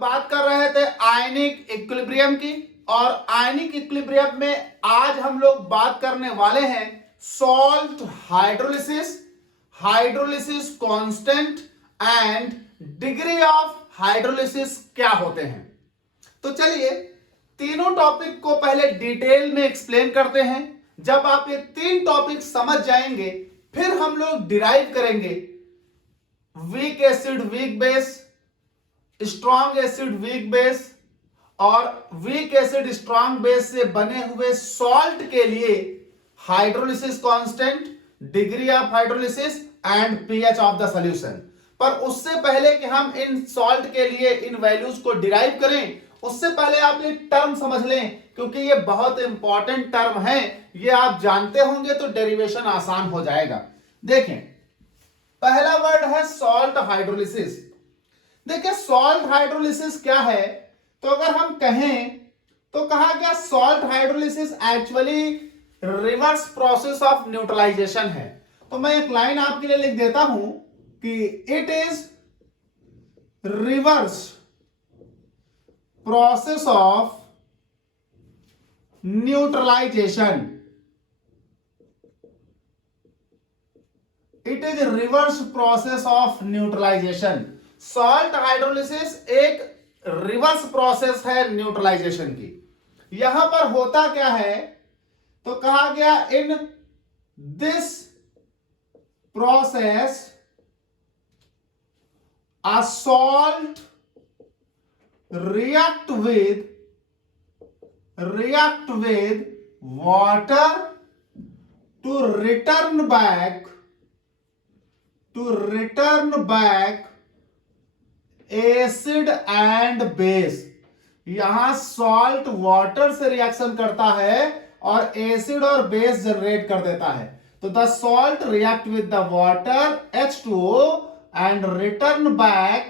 बात कर रहे थे आयनिक इक्विलिब्रियम की, और आयनिक इक्विलिब्रियम में आज हम लोग बात करने वाले हैं salt hydrolysis, hydrolysis constant and degree of hydrolysis क्या होते हैं। तो चलिए तीनों टॉपिक को पहले डिटेल में एक्सप्लेन करते हैं। जब आप ये तीन टॉपिक समझ जाएंगे फिर हम लोग डिराइव करेंगे week acid weak base, strong acid weak base और वीक एसिड स्ट्रॉन्ग बेस से बने हुए सॉल्ट के लिए hydrolysis constant, degree of hydrolysis and pH of the solution. पर उससे पहले कि हम इन सॉल्ट के लिए इन वैल्यूज को डिराइव करें, उससे पहले आप ये टर्म समझ लें, क्योंकि ये बहुत इंपॉर्टेंट टर्म है। ये आप जानते होंगे तो डेरिवेशन आसान हो जाएगा। देखें, पहला वर्ड है सॉल्ट हाइड्रोलिसिस। देखिए सॉल्ट हाइड्रोलिसिस क्या है, तो अगर हम कहें तो कहा गया salt hydrolysis actually reverse process of neutralization है। तो मैं एक लाइन आपके लिए लिख देता हूं कि it is reverse process of neutralization. It is reverse process of neutralization. Salt hydrolysis एक रिवर्स प्रोसेस है न्यूट्रलाइजेशन की। यहां पर होता क्या है, तो कहा गया in this process a salt react with water to return back acid and base. यहां सॉल्ट वाटर से रिएक्शन करता है और एसिड और बेस जनरेट कर देता है। तो the salt react with the water H2O and return back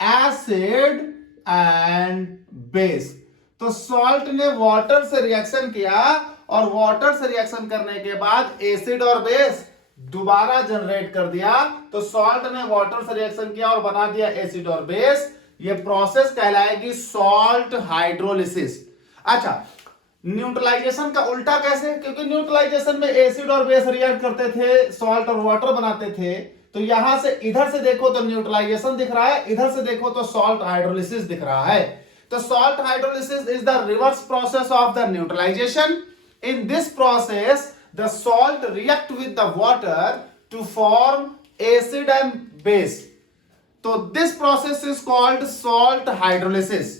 acid and base. तो सॉल्ट ने वाटर से रिएक्शन किया और वाटर से रिएक्शन करने के बाद एसिड और बेस दोबारा जनरेट कर दिया। तो सॉल्ट ने वाटर से रिएक्शन किया और बना दिया एसिड और बेस। ये प्रोसेस कहलाएगी सॉल्ट हाइड्रोलिसिस। अच्छा, न्यूट्रलाइजेशन का उल्टा कैसे? क्योंकि न्यूट्रलाइजेशन में एसिड और बेस रिएक्ट करते थे, सॉल्ट और वाटर बनाते थे। तो यहां से इधर से देखो तो न्यूट्रलाइजेशन दिख रहा है, इधर से देखो तो सॉल्ट हाइड्रोलिसिस दिख रहा है। तो salt hydrolysis is the reverse process of the neutralization. In this process the salt react with the water to form acid and base. तो this process is called salt hydrolysis.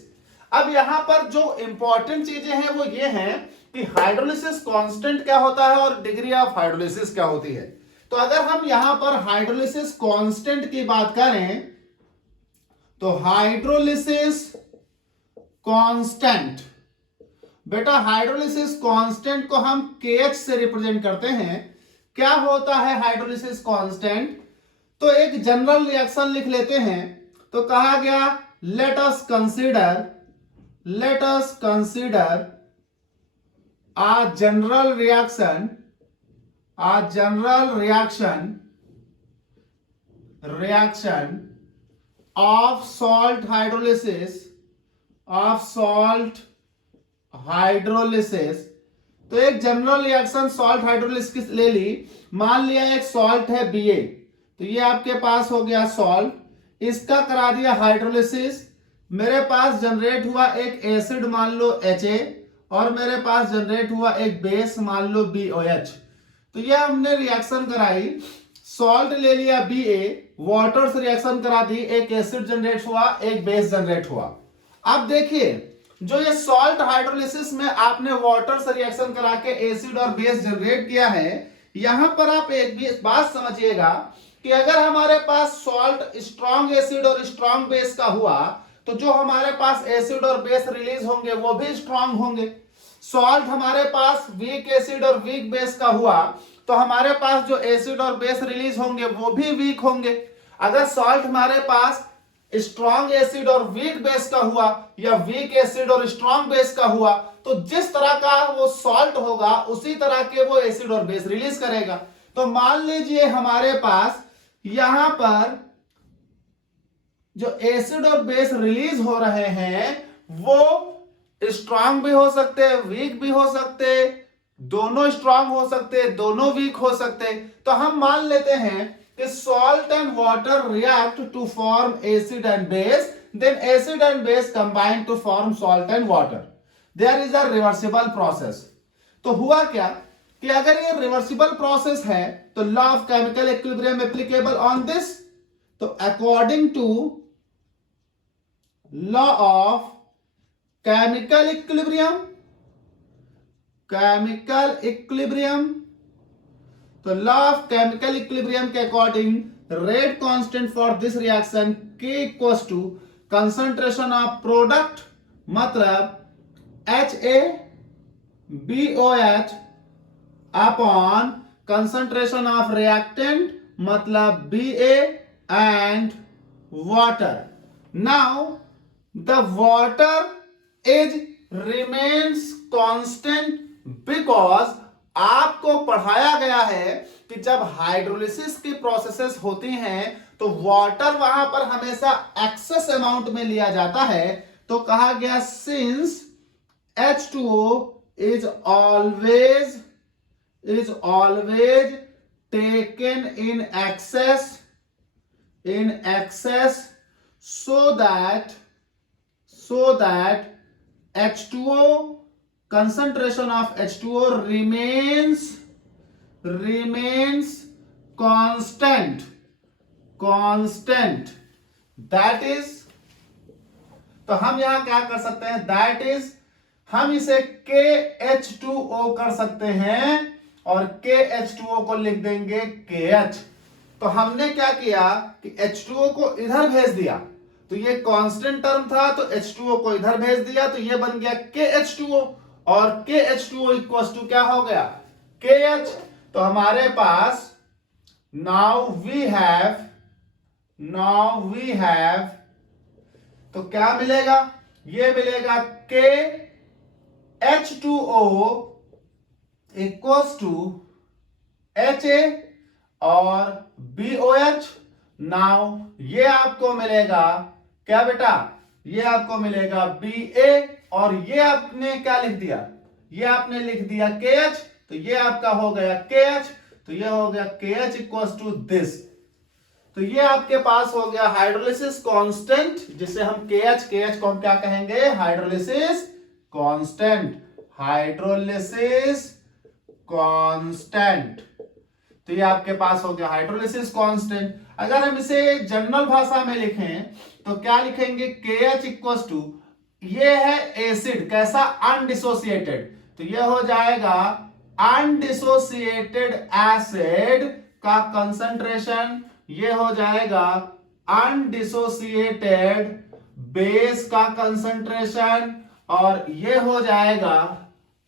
अब यहां पर जो important चीजें हैं वो ये हैं कि हाइड्रोलिसिस कांस्टेंट क्या होता है और डिग्री ऑफ हाइड्रोलिसिस क्या होती है। तो अगर हम यहां पर हाइड्रोलिसिस कांस्टेंट की बात करें तो हाइड्रोलिसिस कांस्टेंट, बेटा हाइड्रोलिसिस कांस्टेंट को हम KH से रिप्रेजेंट करते हैं। क्या होता है हाइड्रोलिसिस कांस्टेंट? तो एक जनरल रिएक्शन लिख लेते हैं। तो कहा गया let us consider a general reaction of salt hydrolysis. तो एक जनरल रिएक्शन सॉल्ट हाइड्रोलिसिस ले ली। मान लिया एक सॉल्ट है Ba, तो ये आपके पास हो गया सॉल्ट, इसका करा दिया हाइड्रोलिसिस। मेरे पास जनरेट हुआ एक एसिड मान लो Ha और मेरे पास जनरेट हुआ एक बेस मान लो BOH। तो ये हमने रिएक्शन कराई, सॉल्ट ले लिया Ba, वाटर से रिएक्शन करा दी, एक एसिड जनरेट हुआ, एक बेस जनरेट हुआ। अब देखिए जो ये सॉल्ट हाइड्रोलिसिस में आपने वाटर से रिएक्शन करा के एसिड और बेस जनरेट किया है, यहां पर आप एक भी बात समझिएगा कि अगर हमारे पास सॉल्ट स्ट्रॉन्ग एसिड और स्ट्रॉन्ग बेस का हुआ तो जो हमारे पास एसिड और बेस रिलीज होंगे वो भी स्ट्रॉन्ग होंगे। सॉल्ट हमारे पास वीक एसिड और वीक बेस का हुआ तो हमारे पास जो एसिड और बेस रिलीज होंगे वो भी वीक होंगे। अगर सॉल्ट हमारे पास स्ट्रॉन्ग एसिड और वीक बेस का हुआ या वीक एसिड और स्ट्रॉन्ग बेस का हुआ तो जिस तरह का वो सॉल्ट होगा उसी तरह के वो एसिड और बेस रिलीज करेगा। तो मान लीजिए हमारे पास यहां पर जो एसिड और बेस रिलीज हो रहे हैं वो स्ट्रांग भी हो सकते, वीक भी हो सकते, दोनों स्ट्रांग हो सकते, दोनों वीक हो सकते। तो हम मान लेते हैं कि salt and water react to form acid and base, then acid and base combine to form salt and water. There is a reversible process. तो हुआ क्या कि अगर ये रिवर्सिबल प्रोसेस है तो law of chemical equilibrium applicable on this. तो according to law of chemical equilibrium, chemical equilibrium, तो लॉ ऑफ केमिकल इक्विलिब्रियम के according rate constant for this reaction K equals to concentration of product मतलब HaBOH upon concentration of reactant मतलब Ba and water. Now the water is remains constant because आपको पढ़ाया गया है कि जब hydrolysis की प्रोसेसेस होती हैं तो वाटर वहां पर हमेशा एक्सेस अमाउंट में लिया जाता है। तो कहा गया since H2O is always taken in excess so that H2O concentration of H2O remains constant, that is, तो हम यहां क्या कर सकते हैं, दैट इज हम इसे KH2O कर सकते हैं और KH2O को लिख देंगे KH। तो हमने क्या किया कि H2O को इधर भेज दिया, तो ये कांस्टेंट टर्म था तो H2O को इधर भेज दिया तो ये बन गया KH2O और KH2O इक्वल्स टू क्या हो गया KH। तो हमारे पास नाउ वी हैव तो क्या मिलेगा, ये मिलेगा KH2O इक्वल्स टू HA और BOH। नाउ ये आपको मिलेगा क्या बेटा, ये आपको मिलेगा BA और ये आपने क्या लिख दिया, ये आपने लिख दिया KH, तो ये आपका हो गया KH, तो ये हो गया KH इक्वल्स टू दिस। तो ये आपके पास हो गया हाइड्रोलिसिस कांस्टेंट, जिसे हम KH को हम क्या कहेंगे, हाइड्रोलिसिस कांस्टेंट। तो ये आपके पास हो गया हाइड्रोलिसिस कांस्टेंट। अगर हम इसे जनरल भाषा में लिखें तो क्या लिखेंगे, KH इक्वल्स टू, ये है एसिड कैसा, अनडिसोसिएटेड, तो ये हो जाएगा अनडिसोसिएटेड एसिड का कंसंट्रेशन, ये हो जाएगा अनडिसोसिएटेड बेस का कंसंट्रेशन और ये हो जाएगा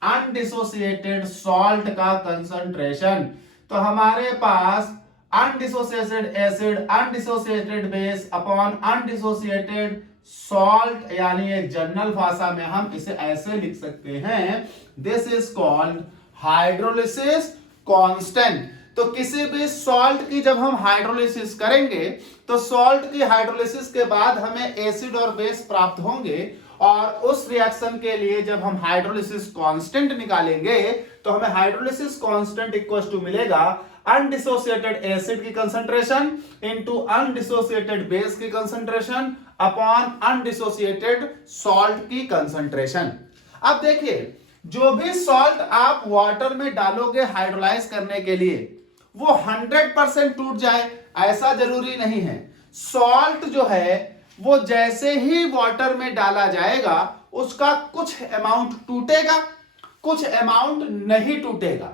अनडिसोसिएटेड सॉल्ट का कंसंट्रेशन। तो हमारे पास undissociated acid, undissociated base upon undissociated salt, यानी एक जनरल भाषा में हम इसे ऐसे लिख सकते हैं, this is called hydrolysis constant. तो किसी भी सॉल्ट की जब हम हाइड्रोलिसिस करेंगे तो सॉल्ट की हाइड्रोलिसिस के बाद हमें एसिड और बेस प्राप्त होंगे और उस रिएक्शन के लिए जब हम हाइड्रोलिसिस कांस्टेंट निकालेंगे तो हमें हाइड्रोलिसिस कांस्टेंट इक्वल टू मिलेगा अनडिसोसिएटेड एसिड की कंसंट्रेशन इनटू अनडिसोसिएटेड बेस की कंसंट्रेशन अपॉन अनडिसोसिएटेड सॉल्ट की कंसंट्रेशन। अब देखिए, जो भी सॉल्ट आप वाटर में डालोगे हाइड्रोलाइज करने के लिए वो 100% टूट जाए ऐसा जरूरी नहीं है। सॉल्ट जो है वो जैसे ही वाटर में डाला जाएगा उसका कुछ अमाउंट टूटेगा, कुछ अमाउंट नहीं टूटेगा।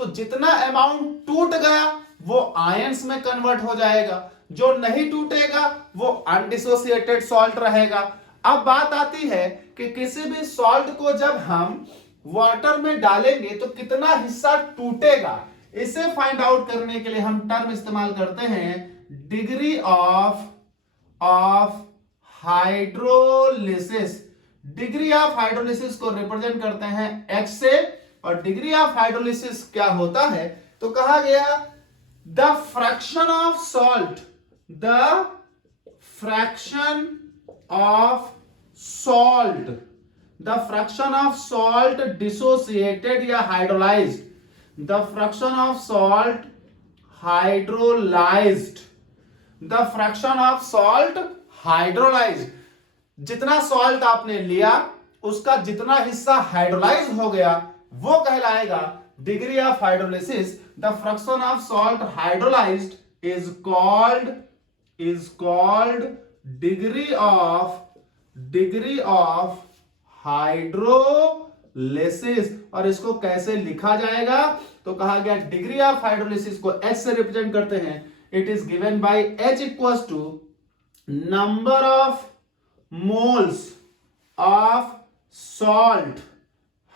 तो जितना अमाउंट टूट गया वो आयंस में कन्वर्ट हो जाएगा, जो नहीं टूटेगा वो अनडिसोसिएटेड सॉल्ट रहेगा। अब बात आती है कि किसी भी सॉल्ट को जब हम वाटर में डालेंगे तो कितना हिस्सा टूटेगा, इसे फाइंड आउट करने के लिए हम टर्म इस्तेमाल करते हैं degree of hydrolysis. Degree of hydrolysis को रिप्रेजेंट करते हैं H से, और डिग्री ऑफ हाइड्रोलिसिस क्या होता है, तो कहा गया the fraction fraction of salt, the fraction of salt dissociated या hydrolysed, the fraction of salt hydrolysed, the fraction of salt hydrolysed, जितना सॉल्ट आपने लिया उसका जितना हिस्सा हाइड्रोलाइज हो गया वो कहलाएगा degree of hydrolysis. The fraction of salt hydrolyzed is called degree of hydrolysis. और इसको कैसे लिखा जाएगा, तो कहा गया डिग्री ऑफ हाइड्रोलिसिस को H से रिप्रेजेंट करते हैं। It is given by H equals to number of moles of salt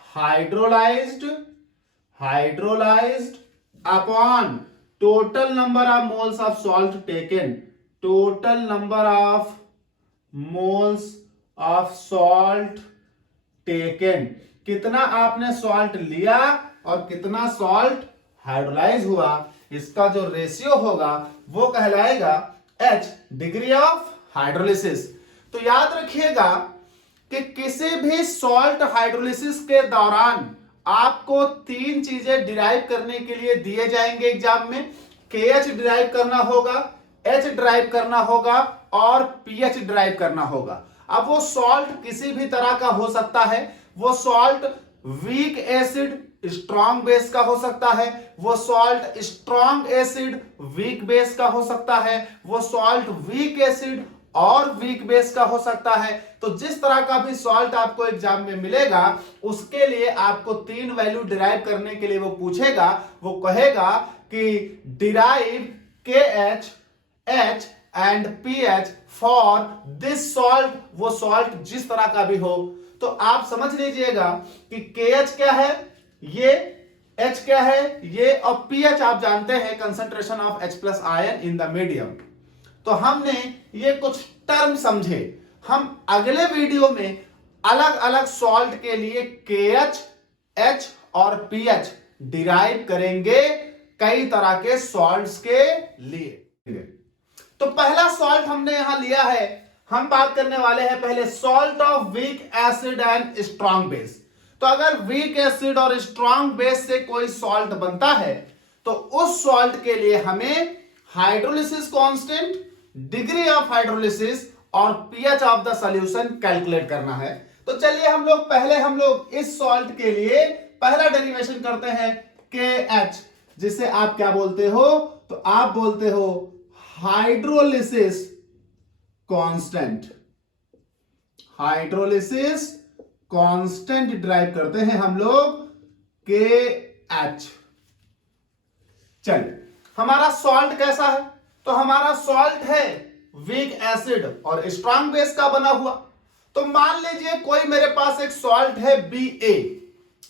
hydrolyzed upon total number of moles of salt taken, total number of moles of salt taken, कितना आपने salt लिया और कितना salt hydrolyse हुआ, इसका जो ratio होगा वो कहलाएगा H, डिग्री ऑफ हाइड्रोलिसिस। तो याद रखिएगा कि किसी भी सॉल्ट हाइड्रोलिसिस के दौरान आपको तीन चीजें डिराइव करने के लिए दिए जाएंगे एग्जाम में। KH डिराइव करना होगा, H डिराइव करना होगा और pH डिराइव करना होगा। अब वो सॉल्ट किसी भी तरह का हो सकता है, वो salt week acid strong base का हो सकता है, वो salt strong acid weak base का हो सकता है, वो सॉल्ट वीक एसिड और वीक बेस का हो सकता है। तो जिस तरह का भी सॉल्ट आपको एग्जाम में मिलेगा उसके लिए आपको तीन वैल्यू डिराइव करने के लिए वो पूछेगा। वो कहेगा कि derive KH, H and pH for this salt, वो सॉल्ट जिस तरह का भी हो। तो आप समझ लीजिएगा कि KH क्या है, ये H क्या है, ये, और pH आप जानते हैं concentration of H plus ion in the medium. तो हमने ये कुछ टर्म समझे, हम अगले वीडियो में अलग अलग सॉल्ट के लिए KH, H और pH डिराइव करेंगे कई तरह के सॉल्ट्स के लिए। तो पहला सॉल्ट हमने यहां लिया है, हम बात करने वाले हैं पहले salt of weak acid and strong base. तो अगर वीक एसिड और स्ट्रॉन्ग बेस से कोई सॉल्ट बनता है तो उस सॉल्ट के लिए हमें hydrolysis constant, degree of hydrolysis और pH of the solution calculate करना है। तो चलिए हम लोग इस सॉल्ट के लिए पहला डेरिवेशन करते हैं KH, जिसे आप क्या बोलते हो, तो आप बोलते हो hydrolysis constant. Hydrolysis constant derive करते हैं हम लोग KH। चलिए हमारा सॉल्ट कैसा है, तो हमारा सॉल्ट है वीक एसिड और स्ट्रॉन्ग बेस का बना हुआ। तो मान लीजिए कोई मेरे पास एक सॉल्ट है BA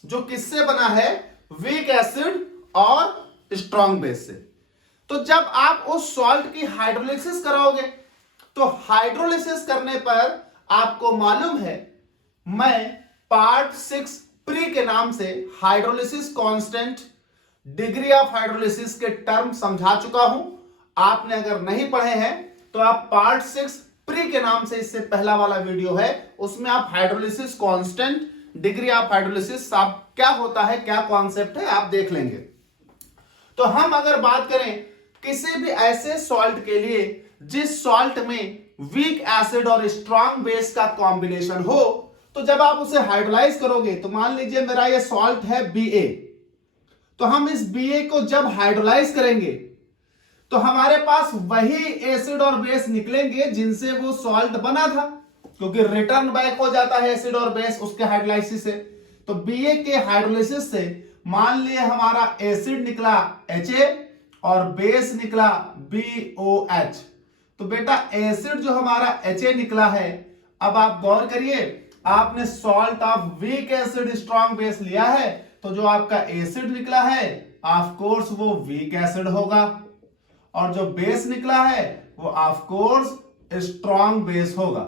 जो किससे बना है, वीक एसिड और स्ट्रॉन्ग बेस से। तो जब आप उस सॉल्ट की हाइड्रोलिसिस कराओगे तो हाइड्रोलिसिस करने पर आपको मालूम है, मैं पार्ट 6 प्री के नाम से hydrolysis constant, degree of hydrolysis के टर्म समझा चुका हूं। आपने अगर नहीं पढ़े हैं तो आप पार्ट 6 प्री के नाम से, इससे पहला वाला वीडियो है, उसमें आप hydrolysis constant, degree of hydrolysis क्या होता है, क्या कॉन्सेप्ट है, आप देख लेंगे। तो हम अगर बात करें किसी भी ऐसे सॉल्ट के लिए जिस सॉल्ट में वीक एसिड और स्ट्रॉन्ग बेस का कॉम्बिनेशन हो, तो जब आप उसे हाइड्रोलाइज करोगे, तो मान लीजिए मेरा ये सॉल्ट है BA, तो हम इस BA को जब हाइड्रोलाइज करेंगे तो हमारे पास वही एसिड और बेस निकलेंगे जिनसे वो सॉल्ट बना था, क्योंकि रिटर्न बैक हो जाता है एसिड और बेस उसके हाइड्रोलाइसिस से। तो BA के हाइड्रोलाइसिस से मान लिए हमारा एसिड निकला HA और बेस निकला BOH। तो बेटा एसिड जो हमारा HA निकला है, अब आप गौर करिए, आपने salt of weak acid strong base लिया है, तो जो आपका एसिड निकला है ऑफ कोर्स वो वीक एसिड होगा, और जो बेस निकला है वो ऑफ कोर्स स्ट्रॉन्ग बेस होगा,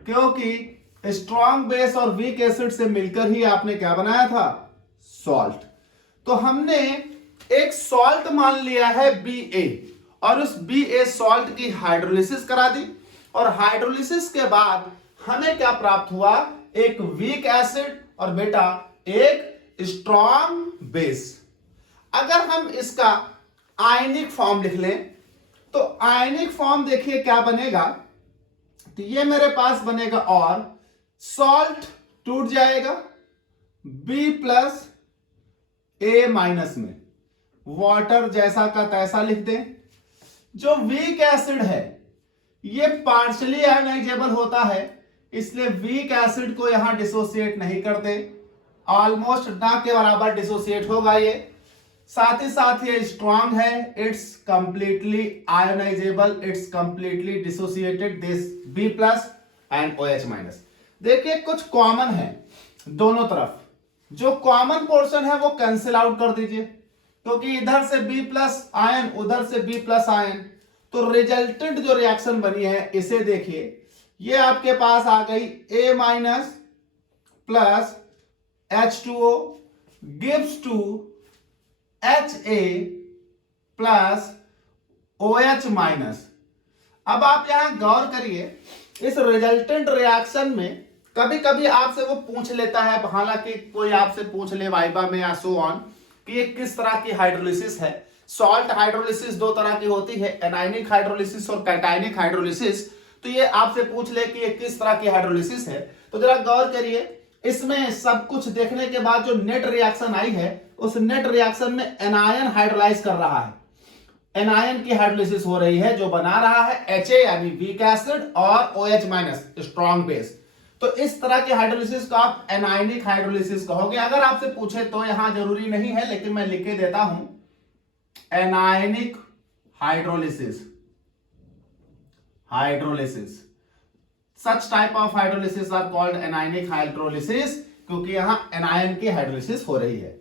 क्योंकि स्ट्रॉन्ग बेस और वीक एसिड से मिलकर ही आपने क्या बनाया था, सॉल्ट। तो हमने एक सॉल्ट मान लिया है BA और उस BA सॉल्ट की हाइड्रोलिसिस करा दी। और हाइड्रोलिसिस के बाद हमें क्या प्राप्त हुआ, एक वीक एसिड और बेटा एक स्ट्रॉन्ग बेस। अगर हम इसका आयनिक फॉर्म लिख लें तो आयनिक फॉर्म देखिए क्या बनेगा, तो ये मेरे पास बनेगा और सॉल्ट टूट जाएगा B प्लस A माइनस में, वाटर जैसा का तैसा लिख दें। जो वीक एसिड है ये पार्शियली आयोनाइजेबल होता है, इसलिए वीक एसिड को यहां डिसोसिएट नहीं करते, ऑलमोस्ट ना के बराबर डिसोसिएट होगा ये। साथ ही ये स्ट्रॉन्ग है, it's completely ionisable, it's completely dissociated this B plus and OH minus. देखिए कुछ कॉमन है दोनों तरफ, जो कॉमन पोर्शन है वो कैंसिल आउट कर दीजिए, क्योंकि इधर से B प्लस आयन उधर से B प्लस आयन, तो रिजल्टेंट जो रिएक्शन बनी है इसे देखिए, ये आपके पास आ गई A minus plus H2O gives to HA plus OH minus. अब आप यहां गौर करिए, इस रिजल्टेंट रिएक्शन में कभी कभी आपसे वो पूछ लेता है, हालांकि कोई आपसे पूछ ले वाइवा में या सो ऑन कि ये किस तरह की हाइड्रोलिसिस है। सॉल्ट हाइड्रोलिसिस दो तरह की होती है, एनायनिक हाइड्रोलिसिस और कैटायनिक हाइड्रोलिसिस। तो ये आपसे पूछ ले कि ये किस तरह की हाइड्रोलिसिस है, तो जरा गौर करिए, इसमें सब कुछ देखने के बाद जो नेट रिएक्शन आई है उस नेट रिएक्शन में एनायन हाइड्रोलाइज कर रहा है, एनायन की हाइड्रोलिसिस हो रही है, जो बना रहा है HA यानी वीक एसिड और OH माइनस स्ट्रॉन्ग बेस। तो इस तरह के हाइड्रोलिसिस को आप एनायनिक हाइड्रोलिसिस कहोगे। अगर आपसे पूछे तो यहां जरूरी नहीं है, लेकिन मैं लिख के देता हूं anionic hydrolysis, hydrolysis such type of hydrolysis are called anionic hydrolysis, क्योंकि यहां एनायन की हाइड्रोलिसिस हो रही है।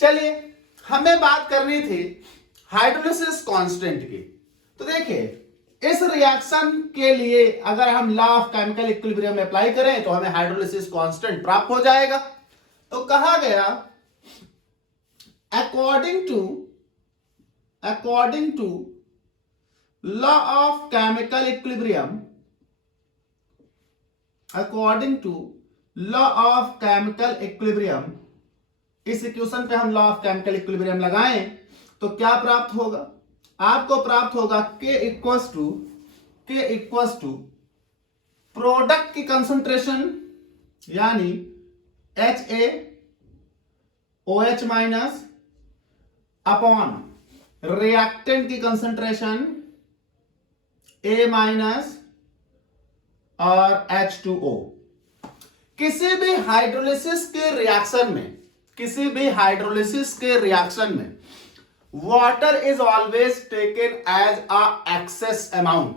चलिए हमें बात करनी थी हाइड्रोलिसिस कांस्टेंट की। तो देखिए इस रिएक्शन के लिए अगर हम law of chemical equilibrium apply करें तो हमें हाइड्रोलिसिस कांस्टेंट प्राप्त हो जाएगा। तो कहा गया according to law of chemical equilibrium, according to law of chemical equilibrium, इस इक्वेशन पे हम लॉ ऑफ केमिकल इक्विलिब्रियम लगाएं तो क्या प्राप्त होगा, आपको प्राप्त होगा K इक्वल्स टू प्रोडक्ट की कंसंट्रेशन यानी HaOH माइनस अपॉन रिएक्टेंट की कंसंट्रेशन A माइनस और H2O। किसी भी हाइड्रोलिसिस के रिएक्शन में water is always taken as a excess amount,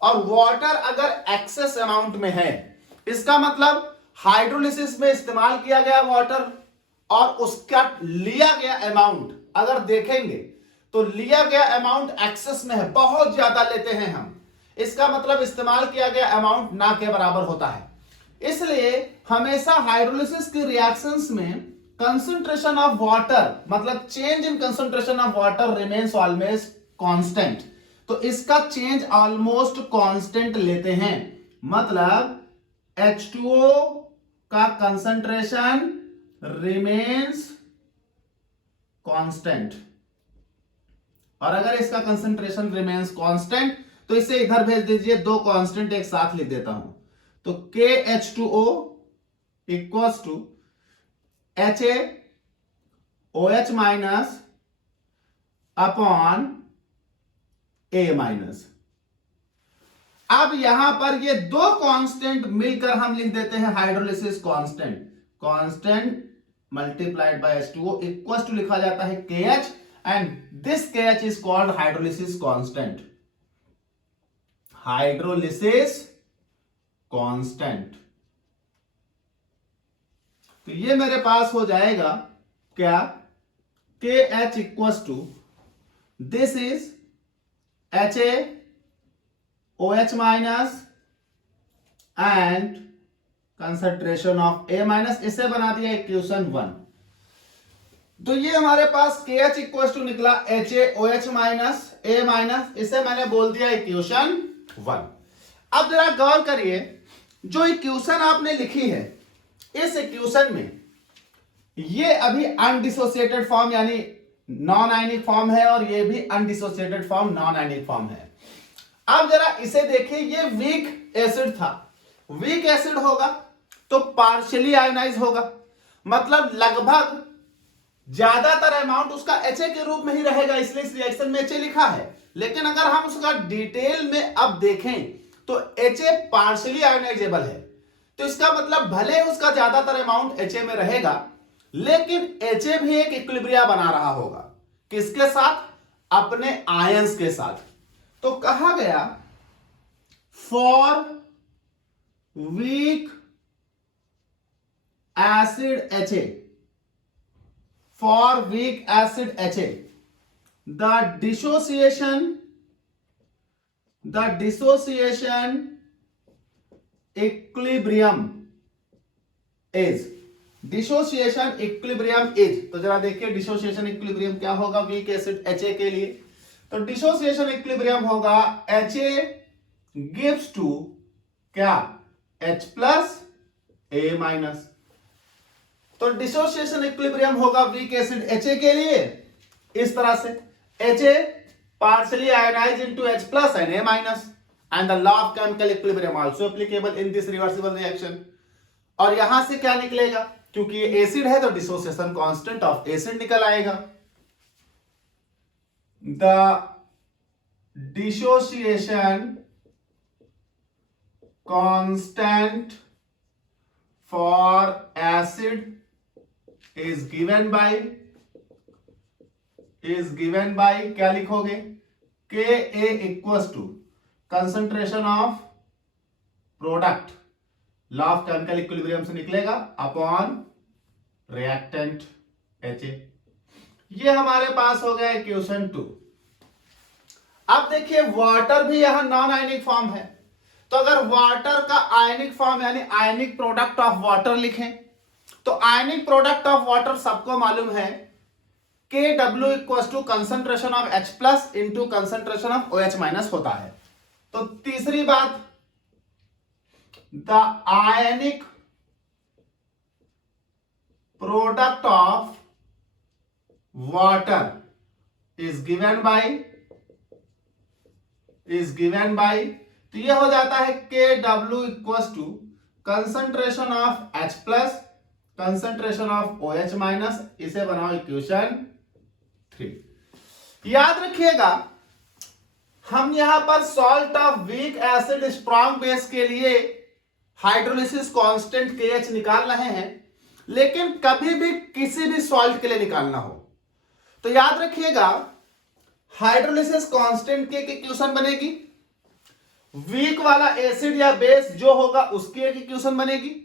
और वाटर अगर एक्सेस अमाउंट में है इसका मतलब हाइड्रोलिसिस में इस्तेमाल किया गया वाटर और उसका लिया गया अमाउंट अगर देखेंगे तो लिया गया अमाउंट एक्सेस में है, बहुत ज्यादा लेते हैं हम, इसका मतलब इस्तेमाल किया गया अमाउंट ना के बराबर होता है। इसलिए हमेशा हाइड्रोलिसिस की रिएक्शंस में कंसंट्रेशन ऑफ वाटर मतलब change in concentration of water remains always constant. तो इसका चेंज ऑलमोस्ट कांस्टेंट लेते हैं, मतलब H2O का कंसंट्रेशन रिमेन्स कांस्टेंट, और अगर इसका कंसंट्रेशन रिमेन्स कांस्टेंट तो इसे इधर भेज दीजिए, दो कांस्टेंट एक साथ लिख देता हूं। तो KH2O equals to HaOH minus upon A minus. अब यहां पर ये दो कांस्टेंट मिलकर हम लिख देते हैं hydrolysis constant multiplied by H2O equals to लिखा जाता है KH, and this KH is called hydrolysis constant, hydrolysis constant. तो ये मेरे पास हो जाएगा क्या, KH equals to this is HaOH minus and concentration of A minus, इसे बना दिया इक्वेशन 1। तो ये हमारे पास KH इक्वल्स टू निकला HaOH माइनस A माइनस, इसे मैंने बोल दिया इक्वेशन 1। अब जरा गौर करिए, जो इक्वेशन आपने लिखी है, इस इक्वेशन में ये अभी अनडिसोसिएटेड फॉर्म यानी नॉन आयनिक फॉर्म है और ये भी undissociated form non ionic form है। अब जरा इसे देखिए, ये वीक एसिड था, वीक एसिड होगा तो पार्शियली आयोनाइज होगा, मतलब लगभग ज्यादातर अमाउंट उसका एचए के रूप में ही रहेगा, इसलिए इस रिएक्शन में एचए लिखा है। लेकिन अगर हम उसका डिटेल में अब देखें तो एचए पार्शियली आयोनाइजेबल है, तो इसका मतलब भले उसका ज्यादातर अमाउंट एचए में रहेगा, लेकिन एचए भी एक इक्विलिब्रिया बना रहा होगा, किसके साथ? अपने आयंस के साथ। तो कहा गया for weak acid HA, for weak acid HA, the dissociation equilibrium is, dissociation equilibrium is, तो जरा देखिए dissociation equilibrium क्या होगा weak acid HA के लिए। तो dissociation equilibrium होगा HA gives to क्या? H plus A minus। तो डिसोसिएशन इक्विलिब्रियम होगा वीक एसिड एचए के लिए इस तरह से, HA partially ionize into H plus and A minus, and the law of chemical equilibrium also applicable in this reversible reaction. और यहां से क्या निकलेगा? क्योंकि ये एसिड है तो डिसोसिएशन कांस्टेंट ऑफ एसिड निकल आएगा। The dissociation constant for acid is given by क्या लिखोगे? Ka equals to concentration of product, law of chemical equilibrium से निकलेगा, अपॉन रिएक्टेंट HA। ये हमारे पास हो गया इक्वेशन 2। अब देखिए वाटर भी यहां नॉन आयनिक फॉर्म है, तो अगर वाटर का आयनिक फॉर्म यानी आयनिक प्रोडक्ट ऑफ वाटर लिखें तो आयनिक प्रोडक्ट ऑफ वाटर सबको मालूम है KW equals to concentration of H plus into concentration of OH minus होता है। तो तीसरी बात, the ionic product of water is given by, तो यह हो जाता है KW equals to concentration of H plus concentration of OH minus, इसे बनाओ इक्वेशन 3। याद रखिएगा हम यहां पर salt of weak acid strong base के लिए हाइड्रोलिसिस कांस्टेंट KH निकाल रहे हैं, लेकिन कभी भी किसी भी सॉल्ट के लिए निकालना हो तो याद रखिएगा हाइड्रोलिसिस कांस्टेंट की एक इक्वेशन बनेगी, वीक वाला एसिड या बेस जो होगा उसकी एक इक्वेशन बनेगी,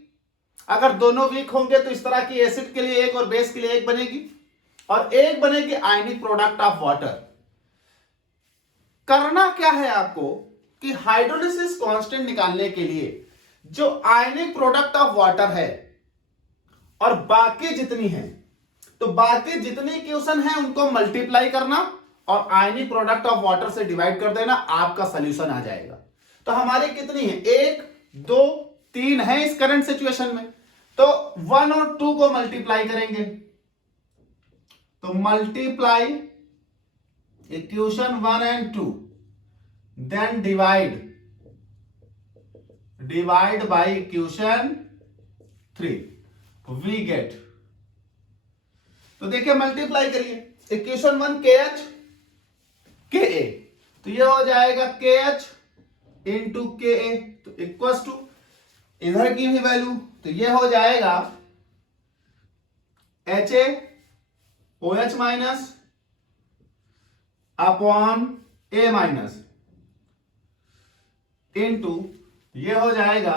अगर दोनों वीक होंगे तो इस तरह की एसिड के लिए एक और बेस के लिए एक बनेगी, और एक बनेगी आयनिक प्रोडक्ट ऑफ वाटर। करना क्या है आपको कि हाइड्रोलिसिस कांस्टेंट निकालने के लिए जो आयनिक प्रोडक्ट ऑफ वाटर है और बाकी जितनी है, तो बाकी जितनी इक्वेशन है उनको मल्टीप्लाई करना और आयनिक प्रोडक्ट ऑफ वाटर से डिवाइड कर देना, आपका सॉल्यूशन आ जाएगा। तो हमारी कितनी है? 1 2 3 है इस करंट सिचुएशन में, तो 1 और 2 को मल्टीप्लाई करेंगे, तो multiply equation 1 and 2, then divide by equation 3, we get. तो देखिए मल्टीप्लाई करिए, इक्वेशन 1 KH KA, तो ये हो जाएगा KH इंटू KA, तो इक्वल्स टू इधर की भी वैल्यू, तो ये हो जाएगा HA OH minus upon A minus into ये हो जाएगा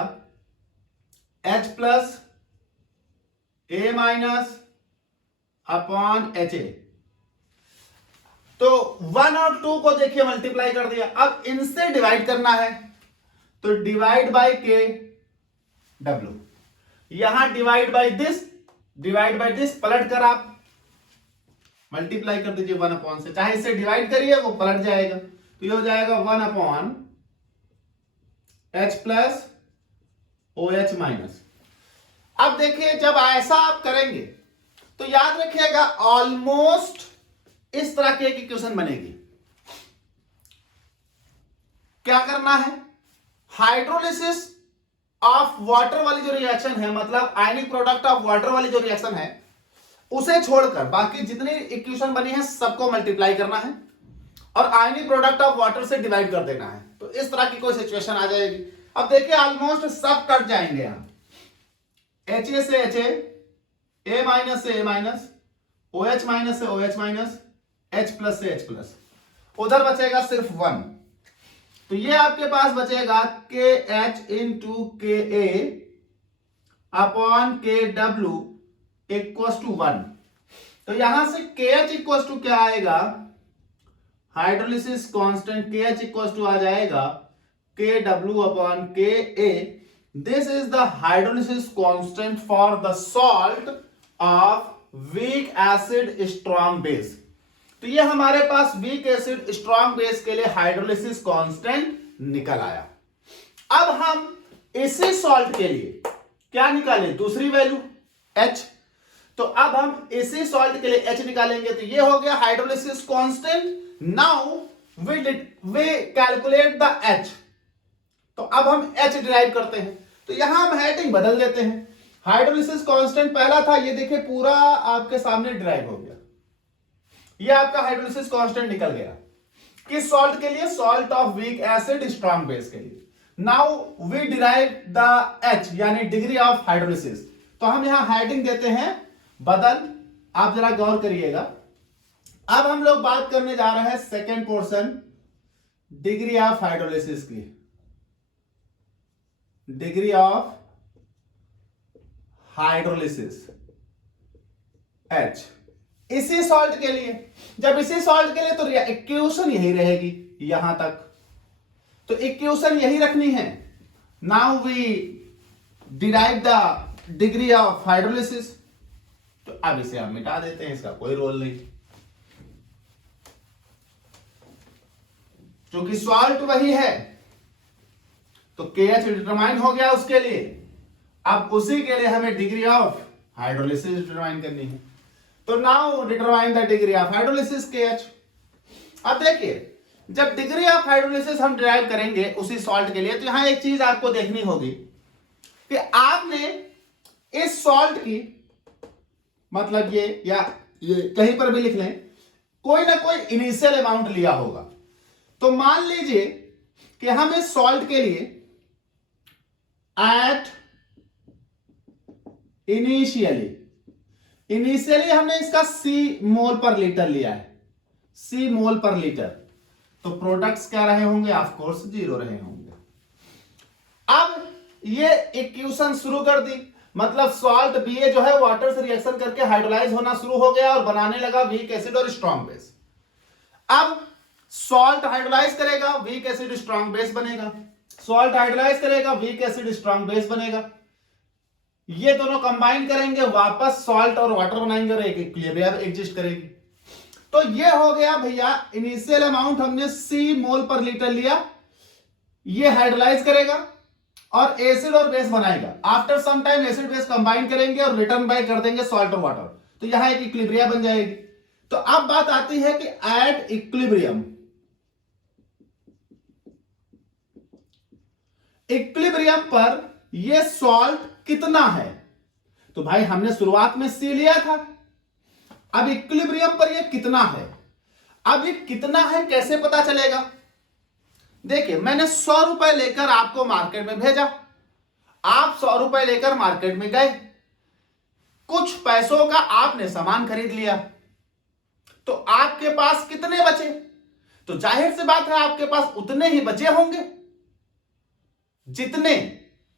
H plus A minus upon HA। तो 1 और 2 को देखिए मल्टीप्लाई कर दिया, अब इनसे डिवाइड करना है तो डिवाइड बाय KW, यहां डिवाइड बाय दिस पलट कर आप मल्टीप्लाई कर दीजिए 1 अपॉन से, चाहे इसे डिवाइड करिए वो पलट जाएगा, तो ये हो जाएगा 1 upon H plus OH minus. अब देखिए जब ऐसा आप करेंगे तो याद रखिएगा ऑलमोस्ट इस तरह की एक इक्वेशन बनेगी। क्या करना है, हाइड्रोलिसिस ऑफ वाटर वाली जो रिएक्शन है, मतलब आयनिक प्रोडक्ट ऑफ वाटर वाली जो रिएक्शन है, उसे छोड़कर बाकी जितनी इक्वेशन बनी है सबको मल्टीप्लाई करना है और आयनिक प्रोडक्ट ऑफ वाटर से डिवाइड कर देना है। तो इस तरह की कोई सिचुएशन आ जाएगी। अब देखिए ऑलमोस्ट सब कट जाएंगे यहां, HA से HA, A माइनस से A माइनस, OH माइनस से OH माइनस, H प्लस से H प्लस, उधर बचेगा सिर्फ 1। तो ये आपके पास बचेगा KH into KA upon KW equal to 1। तो यहां से KH इक्वल टू क्या आएगा, hydrolysis constant KH equal to आ जाएगा KW upon KA। This is the hydrolysis constant for the salt of weak acid strong base. तो ये हमारे पास वीक एसिड स्ट्रॉन्ग बेस के लिए हाइड्रोलिसिस कांस्टेंट निकल आया। अब हम इसी सॉल्ट के लिए क्या निकालें, दूसरी वैल्यू H। तो अब हम इसी सॉल्ट के लिए H निकालेंगे। तो ये हो गया hydrolysis constant. Now we calculate the H। तो अब हम H डिराइव करते हैं। तो यहां हम हेडिंग बदल देते हैं। हाइड्रोलिसिस कांस्टेंट पहला था, ये देखिए पूरा आपके सामने डिराइव हो गया। ये आपका हाइड्रोलिसिस कांस्टेंट निकल गया किस सॉल्ट के लिए, salt of weak acid strong base के लिए। Now we derive the H यानी डिग्री ऑफ हाइड्रोलिसिस। तो हम यहां हेडिंग देते हैं बदल। आप जरा गौर करिएगा। अब हम लोग बात करने जा रहे हैं second portion, degree of hydrolysis की। डिग्री ऑफ हाइड्रोलिसिस H इसी सॉल्ट के लिए। जब इसी सॉल्ट के लिए तो इक्वेशन यही रहेगी यहां तक, तो इक्वेशन यही रखनी है। Now we derive the degree of hydrolysis. तो अब इसे हम मिटा देते हैं, इसका कोई रोल नहीं, क्योंकि सॉल्ट वही है। तो KH डिटरमाइन हो गया उसके लिए। अब उसी के लिए हमें डिग्री ऑफ हाइड्रोलिसिस डिटरमाइन करनी है। तो now determine the degree of hydrolysis KH। अब देखिए जब डिग्री ऑफ हाइड्रोलिसिस हम डिराइव करेंगे उसी सॉल्ट के लिए, तो यहां एक चीज आपको देखनी होगी कि आपने इस सॉल्ट की, मतलब ये या ये कहीं पर भी लिख लें, कोई ना कोई इनिशियल अमाउंट लिया होगा। तो मान लीजिए कि हम इस सॉल्ट के लिए एट इनिशियली हमने इसका C मोल पर लीटर लिया है, C मोल पर लीटर। तो प्रोडक्ट्स क्या रहे होंगे, ऑफ कोर्स 0 रहे होंगे। अब ये इक्वेशन शुरू कर दी, मतलब सॉल्ट BA जो है वाटर से रिएक्शन करके हाइड्रोलाइज होना शुरू हो गया और बनाने लगा वीक एसिड और स्ट्रॉन्ग बेस। अब सॉल्ट हाइड्रोलाइज करेगा, वीक एसिड स्ट्रॉन्ग बेस बनेगा। सॉल्ट हाइड्रोलाइज करेगा, वीक एसिड स्ट्रॉन्ग बेस बनेगा। ये दोनों कंबाइन करेंगे, वापस सॉल्ट और वाटर बनाएंगे और एक इक्विलिब्रियम एग्जिस्ट करेगी। तो ये हो गया भैया इनिशियल अमाउंट, हमने C मोल पर लीटर लिया। ये हाइड्रोलाइज करेगा और एसिड और बेस बनाएगा। After some time acid base combine करेंगे और रिटर्न बाय कर देंगे सॉल्ट और वाटर। तो यहां एक इक्विलिब्रियम बन जाएगी। तो अब बात आती है कि एट इक्विलिब्रियम, इक्विलिब्रियम पर ये सॉल्ट कितना है। तो भाई हमने शुरुआत में C लिया था, अब इक्विलिब्रियम पर ये कितना है। अब ये कितना है कैसे पता चलेगा, देखिए मैंने 100 रुपए लेकर आपको मार्केट में भेजा, आप 100 रुपए लेकर मार्केट में गए, कुछ पैसों का आपने सामान खरीद लिया, तो आपके पास कितने बचे। तो जाहिर सी बात है आपके पास उतने ही बचे होंगे जितने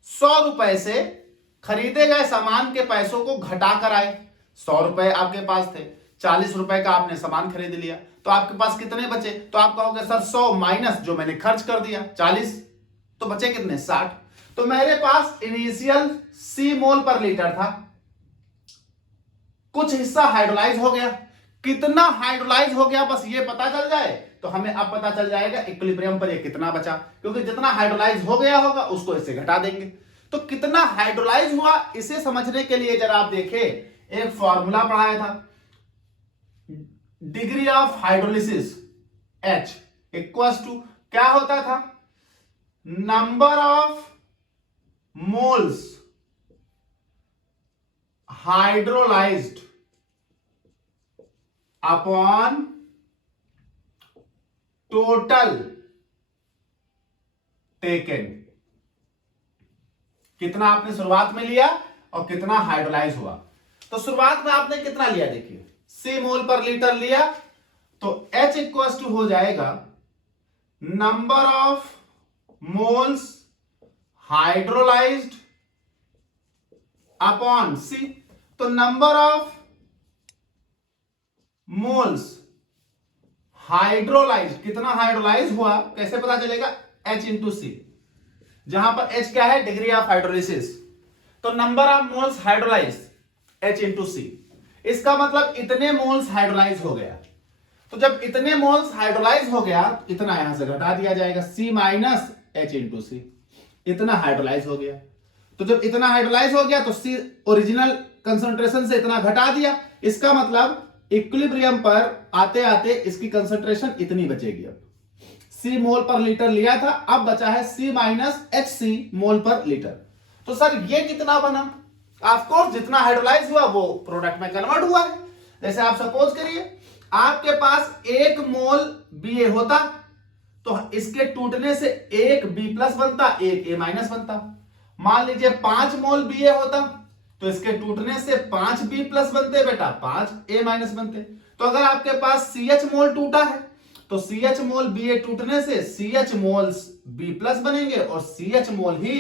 100 रुपए से खरीदे गए सामान के पैसों को घटाकर आए। 100 रुपए आपके पास थे, 40 रुपए का आपने सामान खरीद लिया, तो आपके पास कितने बचे। तो आप कहोगे सर 100 माइनस जो मैंने खर्च कर दिया 40, तो बचे कितने 60। तो मेरे पास इनिशियल C मोल पर लीटर था, कुछ हिस्सा हाइड्रोलाइज हो गया। कितना हाइड्रोलाइज हो गया बस ये पता चल जाए तो हमें अब पता चल जाएगा इक्विलिब्रियम पर ये कितना बचा, क्योंकि जितना हाइड्रोलाइज हो गया होगा उसको इससे घटा देंगे। तो कितना हाइड्रोलाइज हुआ इसे समझने के लिए जरा आप देखें, एक फॉर्मूला पढ़ाया था, degree of hydrolysis H equals to क्या होता था, number of moles hydrolysed upon total taken. कितना आपने शुरुआत में लिया और कितना हाइड्रोलाइज हुआ। तो शुरुआत में आपने कितना लिया, देखिए C मोल पर लीटर लिया, तो H इक्वल्स टू हो जाएगा number of moles hydrolysed upon C। तो नंबर ऑफ मोल्स हाइड्रोलाइज, कितना हाइड्रोलाइज हुआ कैसे पता चलेगा, H इंटू सी, जहां पर H क्या है, डिग्री ऑफ हाइड्रोलिसिस। तो number of moles hydrolyse H into C, इसका मतलब इतने मोल्स हाइड्रोलाइज हो गया। तो जब इतने मोल्स हाइड्रोलाइज हो गया, इतना यहां से घटा दिया जाएगा, C माइनस H इंटू सी, इतना हाइड्रोलाइज हो गया। तो जब इतना हाइड्रोलाइज हो गया तो C ओरिजिनल कंसंट्रेशन से इतना घटा दिया, इसका मतलब इक्विलिब्रियम पर आते आते इसकी कंसंट्रेशन इतनी बचेगी। अब C मोल पर लीटर लिया था, अब बचा है C माइनस HC मोल पर लीटर। तो सर ये कितना बना, ऑफ कोर्स जितना हाइड्रोलाइज हुआ वो प्रोडक्ट में कन्वर्ट हुआ है। जैसे आप सपोज करिए आपके पास 1 मोल BA होता, तो इसके टूटने से 1 B प्लस बनता, 1 A माइनस बनता। मान लीजिए 5 मोल BA होता, तो इसके टूटने से 5 B प्लस बनते बेटा, 5 A माइनस बनते। तो अगर आपके पास CH मोल टूटा है तो CH मोल BA टूटने से CH मोल्स B प्लस बनेंगे और CH mole he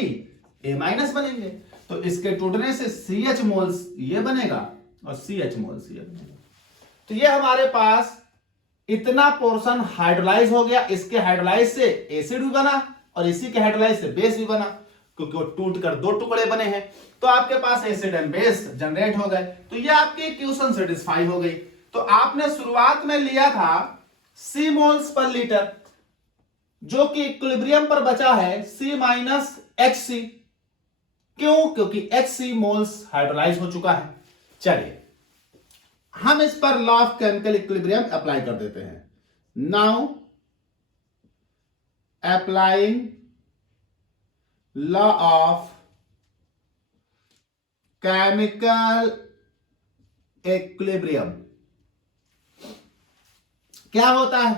A minus बनेंगे। तो इसके टूटने से CH मोल्स ये बनेगा और CH मोल्स ये बनेगा। तो ये हमारे पास इतना पोर्शन हाइड्रोलाइज हो गया, इसके हाइड्रोलाइज से एसिड भी बना और इसी के हाइड्रोलाइज से बेस भी बना, क्योंकि वो टूट कर 2 टुकड़े बने हैं। तो आपके पास एसिड एंड बेस जनरेट हो गए। तो ये आपकी इक्वेशन सेटिस्फाई हो गई। तो आपने शुरुआत में लिया था C मोल्स पर लीटर, जो कि इक्विलिब्रियम पर बचा है C माइनस HC। क्यों, क्योंकि HC मोल्स हाइड्रोलाइज हो चुका है। चलिए हम इस पर law of chemical equilibrium apply कर देते हैं। Now applying law of chemical equilibrium, क्या होता है,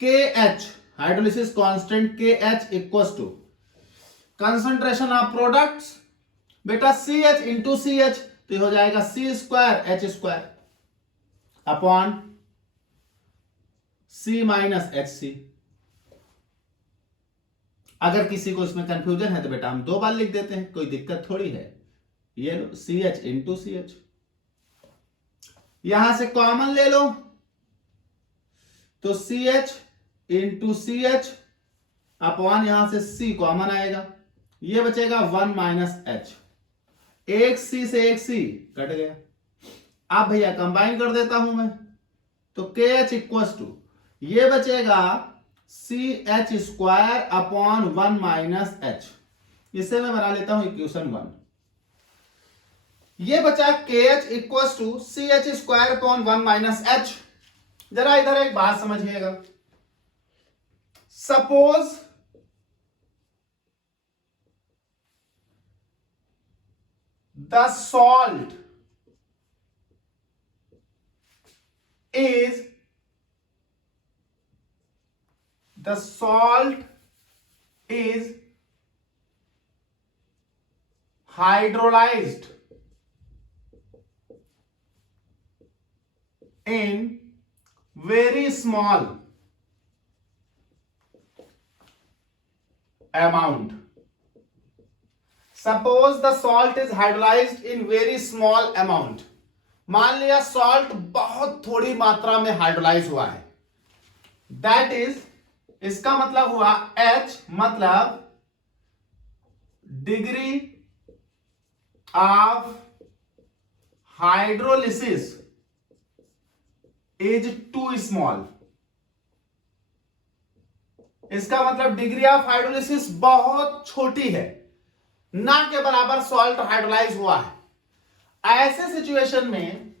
KH hydrolysis constant KH equals to concentration of products बेटा CH इंटू CH, तो ये हो जाएगा C square H square upon C minus HC। अगर किसी को इसमें कंफ्यूजन है तो बेटा हम 2 बार लिख देते हैं, कोई दिक्कत थोड़ी है। ये लो CH इंटू CH, यहां से कॉमन ले लो तो CH इंटू CH अपॉन यहां से C कॉमन आएगा, ये बचेगा 1 माइनस H, एक C से एक C कट गया। अब भैया कंबाइन कर देता हूं मैं, तो KH इक्वल्स टू ये बचेगा CH square upon 1 minus H, इसे मैं बना लेता हूं इक्वेशन 1। ये बचा KH equals to CH square upon 1 minus H। जरा इधर एक बात समझिएगा, suppose the salt is hydrolyzed in very small amount. Suppose the salt is hydrolyzed in very small amount. मान लिया सॉल्ट बहुत थोड़ी मात्रा में हाइड्रोलाइज हुआ है, दैट इज, इसका मतलब हुआ H मतलब degree of hydrolysis is too small. इसका मतलब डिग्री ऑफ हाइड्रोलिसिस बहुत छोटी है, ना के बराबर सॉल्ट हाइड्रोलाइज हुआ है। ऐसे सिचुएशन में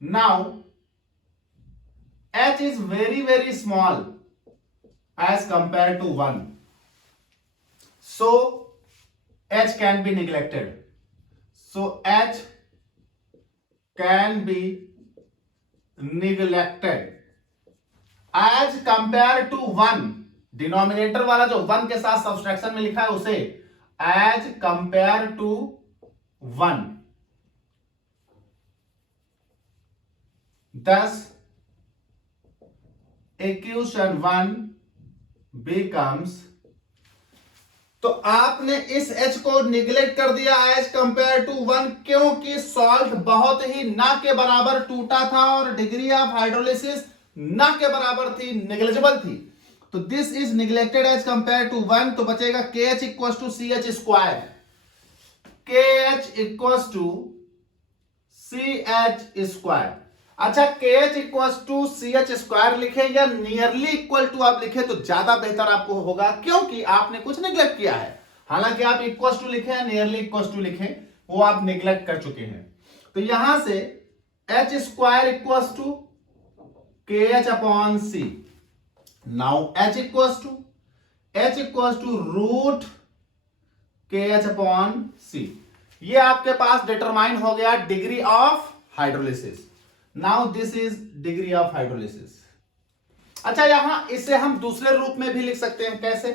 now H is very small as compared to 1, so H can be neglected. So H can be neglected as compared to 1. Denominator वाला जो 1 के साथ सब्सट्रैक्शन में लिखा है उसे as compared to 1. Thus equation 1 becomes, तो आपने इस H को निगलेक्ट कर दिया एज कंपेयर टू 1, क्योंकि सॉल्ट बहुत ही ना के बराबर टूटा था और डिग्री ऑफ हाइड्रोलिसिस ना के बराबर थी, नेग्लिजिबल थी। तो this is neglected as compare to 1, तो बचेगा KH equal to CH square, KH equal to CH square. अच्छा, KH equal to CH square लिखे या नियरली इक्वल टू आप लिखे तो ज्यादा बेहतर आपको होगा, क्योंकि आपने कुछ निगलेक्ट किया है। हालांकि आप इक्वल टू लिखे या नियरली इक्वल टू लिखे, वो आप निगलेक्ट कर चुके हैं। तो यहां से H square equal to KH upon C। Now H equal to root KH upon C। ये आपके पास डिटरमाइन हो गया degree of hydrolysis. Now this is degree of hydrolysis. अच्छा, यहां इसे हम दूसरे रूप में भी लिख सकते हैं। कैसे?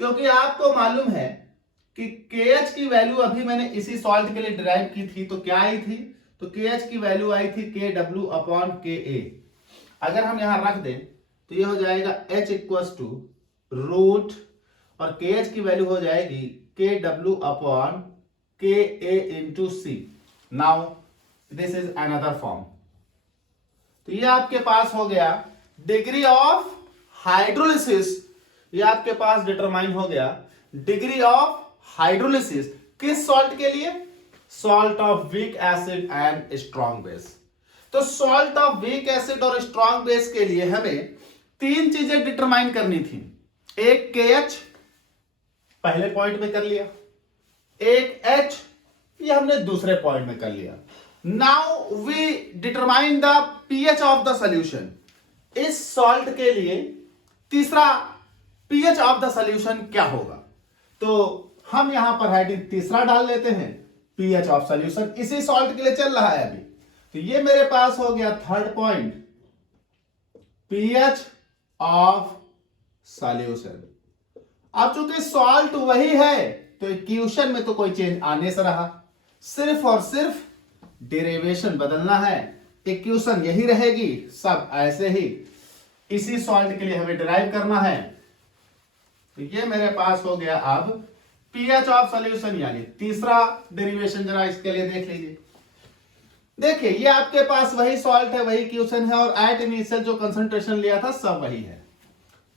क्योंकि आपको मालूम है कि KH की वैल्यू अभी मैंने इसी सॉल्ट के लिए डिराइव की थी, तो क्या आई थी? तो KH की वैल्यू आई थी KW अपॉन KA। अगर हम यहां रख दें तो ये हो जाएगा H इक्वल टू रूट और KH की वैल्यू हो जाएगी KW upon KA into C। Now this is another form. तो ये आपके पास हो गया डिग्री ऑफ हाइड्रोलिसिस। ये आपके पास डिटरमाइन हो गया डिग्री ऑफ हाइड्रोलिसिस किस सॉल्ट के लिए? Salt of weak acid and strong base. तो सॉल्ट ऑफ वीक एसिड और स्ट्रॉन्ग बेस के लिए हमें तीन चीजें डिटरमाइन करनी थी। एक KH पहले पॉइंट में कर लिया, एक H ये हमने दूसरे पॉइंट में कर लिया। Now we determine the pH of the solution. इस सॉल्ट के लिए तीसरा pH ऑफ द सॉल्यूशन क्या होगा? तो हम यहां पर हेडिंग तीसरा डाल लेते हैं, pH ऑफ सॉल्यूशन इसी सॉल्ट के लिए चल रहा है अभी। तो ये मेरे पास हो गया third point, pH of solution. अब चूंकि सॉल्ट वही है तो इक्वेशन में तो कोई चेंज आने से रहा, सिर्फ और सिर्फ डेरिवेशन बदलना है, इक्वेशन यही रहेगी, सब ऐसे ही इसी सॉल्ट के लिए हमें डिराइव करना है। तो ये मेरे पास हो गया अब pH ऑफ सॉल्यूशन, यानी तीसरा डेरिवेशन। जरा इसके लिए देख लीजिए। देखिए ये आपके पास वही सॉल्ट है, वही इक्वेशन है और एट इनिशियल जो कंसंट्रेशन लिया था सब वही है।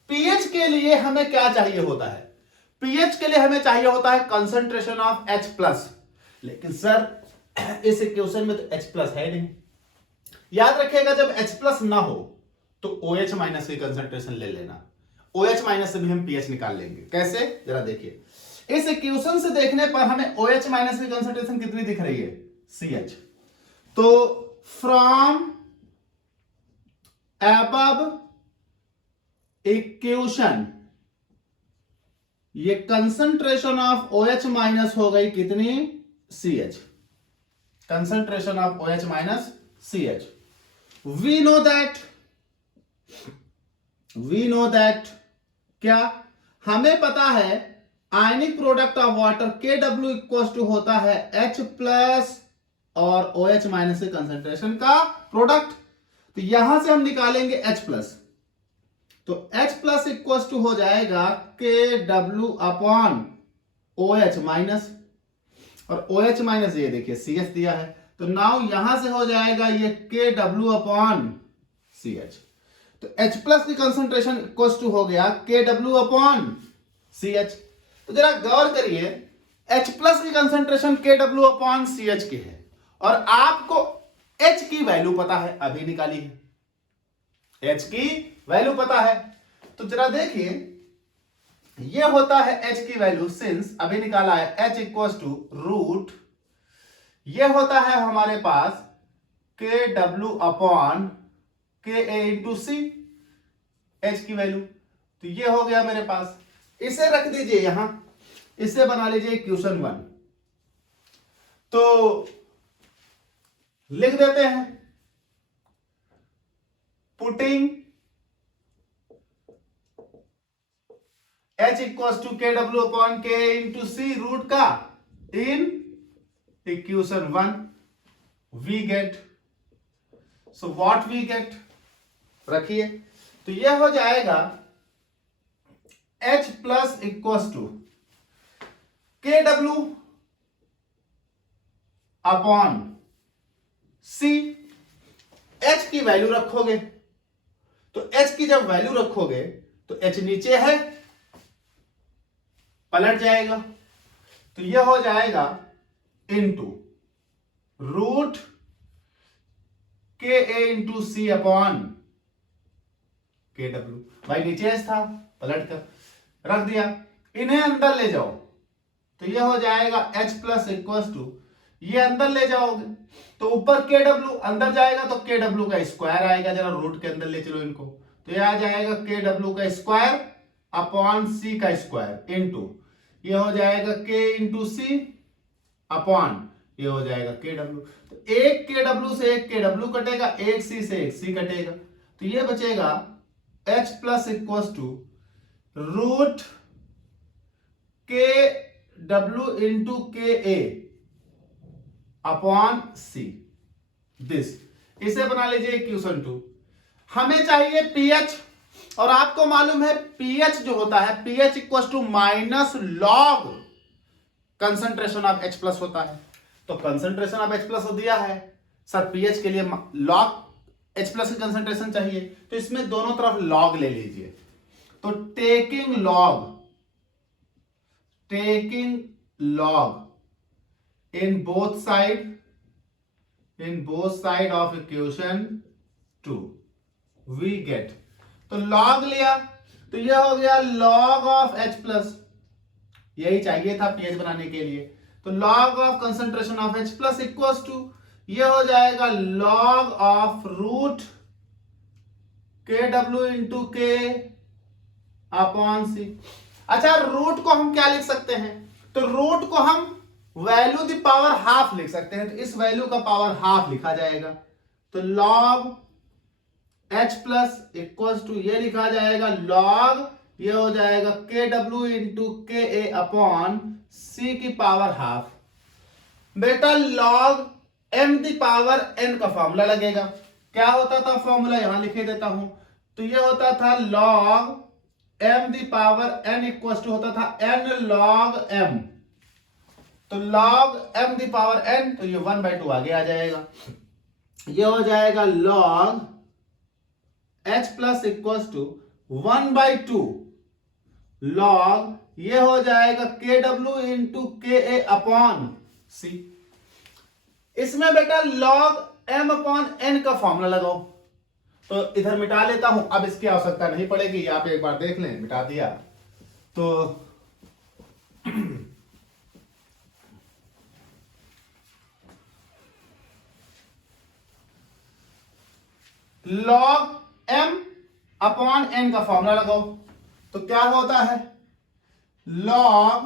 pH के लिए हमें क्या चाहिए होता है? pH के लिए हमें चाहिए होता है कंसंट्रेशन ऑफ H+। लेकिन सर इस इक्वेशन में तो H+ है नहीं। याद रखिएगा जब H+ ना हो तो OH- की कंसंट्रेशन ले लेना, OH- से भी हम pH निकाल लेंगे। कैसे? जरा देखिए, इस इक्वेशन से देखने पर हमें OH- की कंसंट्रेशन कितनी दिख रही है? CH। तो फ्रॉम अबव इक्वेशन ये कंसंट्रेशन ऑफ OH- हो गई कितनी? CH। Concentration of OH- CH। we know that क्या हमें पता है ionic product of water KW equal to होता है H+ और OH- के कंसंट्रेशन का प्रोडक्ट। तो यहां से हम निकालेंगे H+, तो H+ इक्वल टू हो जाएगा KW अपॉन OH- और OH- ये देखिए CH दिया है, तो नाउ यहां से हो जाएगा ये KW अपॉन CH। तो H+ की कंसंट्रेशन इक्वल टू हो गया KW अपॉन CH। तो जरा गौर करिए, H+ की कंसंट्रेशन KW अपॉन CH की है और आपको H की वैल्यू पता है, अभी निकाली है। H की वैल्यू पता है। तो जरा देखिए, ये होता है h की वैल्यू, सिंस अभी निकाला है h इक्वल टू रूट, ये होता है हमारे पास के डब्ल्यू अपॉन के ए इंटू सी, एच की वैल्यू। तो ये हो गया मेरे पास, इसे रख दीजिए यहां, इसे बना लीजिए इक्वेशन 1। तो लिख देते हैं, putting h equal to K W upon K into C root का in equation 1 we get, so what we get, रखिए। तो यह हो जाएगा h plus equal to K W upon C, h की वैल्यू रखोगे, तो h की जब वैल्यू रखोगे तो h नीचे है, पलट जाएगा, तो यह हो जाएगा into root K A into C upon के डब्ल्यू। भाई नीचे एच था, पलट कर रख दिया, इन्हें अंदर ले जाओ, तो यह हो जाएगा h प्लस इक्वल टू, ये अंदर ले जाओगे तो ऊपर के डब्ल्यू, अंदर जाएगा तो के डब्ल्यू का स्क्वायर आएगा, जरा रूट के अंदर ले चलो इनको, तो यह आ जाएगा के डब्ल्यू का स्क्वायर अपॉन सी का स्क्वायर इनटू, ये हो जाएगा के इंटू सी अपॉन, ये हो जाएगा के डब्ल्यू। तो एक के डब्ल्यू से एक के डब्ल्यू कटेगा, एक सी से एक सी कटेगा, तो ये बचेगा h plus equal to root K W into K A upon C, this, इसे बना लीजिए इक्वेशन 2। हमें चाहिए पीएच, और आपको मालूम है पीएच जो होता है, pH equal to minus log concentration of H plus होता है। तो कंसंट्रेशन ऑफ H प्लस दिया है सर, पीएच के लिए लॉग H प्लस की कंसंट्रेशन चाहिए, तो इसमें दोनों तरफ लॉग ले लीजिए। तो taking log in both side of equation 2 we get, तो लॉग लिया तो यह हो गया लॉग ऑफ H प्लस, यही चाहिए था पीएच बनाने के लिए। तो log of concentration of H plus equals to, ये हो जाएगा log of root K W into K upon C. अच्छा, रूट को हम क्या लिख सकते हैं, तो रूट को हम वैल्यू द पावर हाफ लिख सकते हैं, तो इस वैल्यू का पावर हाफ लिखा जाएगा, तो log H plus equals to ये लिखा जाएगा लॉग, ये हो जाएगा K W into K A upon सी की पावर हाफ। बेटा log m the power n का फॉर्मूला लगेगा, क्या होता था फॉर्मूला, यहां लिखे देता हूं, तो ये होता था log m the power n equal to होता था n log m, तो log m the power n, तो ये 1/2 आगे आ जाएगा, ये हो जाएगा log h plus equal to 1/2 log, ये हो जाएगा K W into K A upon सी। इसमें बेटा log m अपॉन n का फॉर्मूला लगाओ, तो इधर मिटा लेता हूं, अब इसकी आवश्यकता नहीं पड़ेगी, आप एक बार देख लें, मिटा दिया तो log m अपॉन n का फॉर्मूला लगाओ, तो क्या होता है log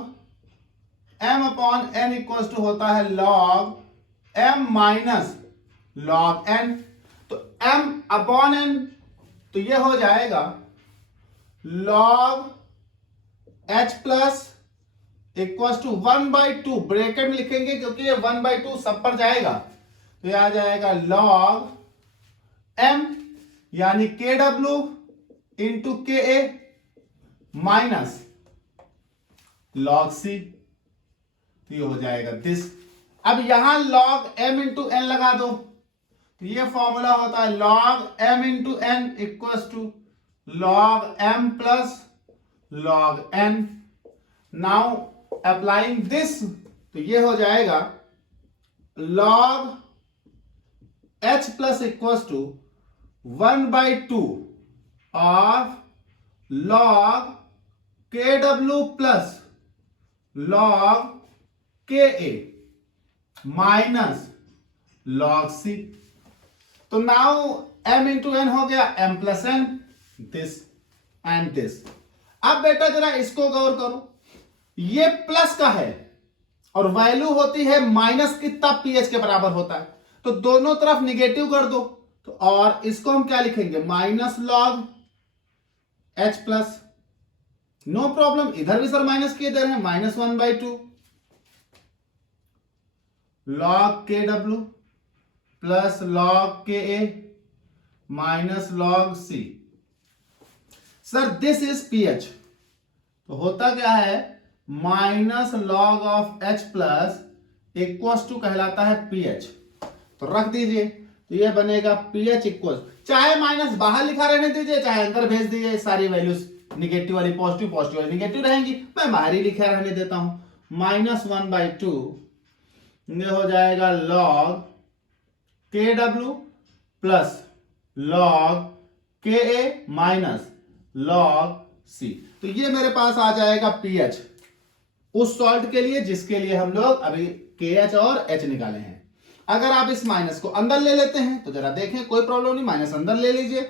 m upon n equal to होता है log m minus log n, तो m अपॉन n, तो ये हो जाएगा log h plus equal to 1/2, bracket में लिखेंगे क्योंकि ये 1/2 सब पर जाएगा, तो ये आ जाएगा log m यानी के डब्ल्यू इंटू के ए माइनस log c, तो ये हो जाएगा दिस। अब यहां log m इंटू n लगा दो, तो ये फॉर्मूला होता है log m into n equal to log m plus log n। Now applying this, तो ये हो जाएगा log h plus equal to 1/2 of log KW plus log KA minus log C। तो नाउ m इंटू एन हो गया m plus n, this and this. अब बेटा जरा इसको गौर करो, ये प्लस का है और वैल्यू होती है माइनस कितना pH के बराबर होता है, तो दोनों तरफ निगेटिव कर दो। तो और इसको हम क्या लिखेंगे, minus log H plus, no problem, इधर भी सर माइनस किए दे रहे हैं, -1/2 log KW plus log KA minus log C। Sir this is pH, तो होता क्या है, minus log of H plus equals to कहलाता है pH। तो रख दीजिए, तो ये बनेगा pH इक्वल, चाहे माइनस बाहर लिखा रहने दीजिए चाहे अंदर भेज दीजिए, सारी वैल्यूज निगेटिव वाली पॉजिटिव, पॉजिटिव वाली निगेटिव रहेंगी, मैं बाहर ही लिखा रहने देता हूं। -1/2 ये हो जाएगा log KW plus log KA minus log C। तो ये मेरे पास आ जाएगा pH उस सॉल्ट के लिए जिसके लिए हम लोग अभी KH और H निकाले हैं। अगर आप इस माइनस को अंदर ले लेते हैं तो जरा देखें, कोई प्रॉब्लम नहीं, माइनस अंदर ले लीजिए,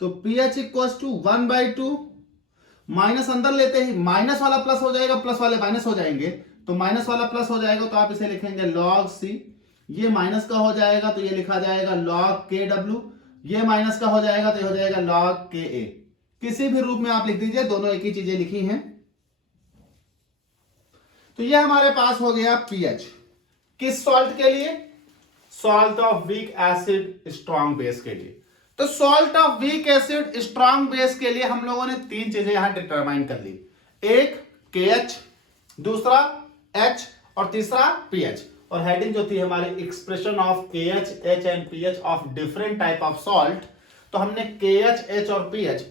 तो pH इक्वल्स टू 1/2, माइनस अंदर लेते ही माइनस वाला प्लस हो जाएगा, प्लस वाले माइनस हो जाएंगे, तो माइनस वाला प्लस हो जाएगा तो आप इसे लिखेंगे लॉग C, ये माइनस का हो जाएगा तो ये लिखा जाएगा लॉग KW, ये माइनस का हो जाएगा तो ये हो जाएगा लॉग KA। किसी भी रूप में आप लिख दीजिए, दोनों एक ही चीजें लिखी हैं। तो ये हमारे पास हो गया pH किस सॉल्ट के लिए, salt of weak acid strong base के लिए। तो salt of weak acid strong base के लिए हम लोगों ने तीन चीजें यहां डिटरमाइन कर ली, एक KH, दूसरा H और तीसरा pH। और हेडिंग जो थी हमारी expression of KH, H and pH of different type of salt, तो हमने KH, H और pH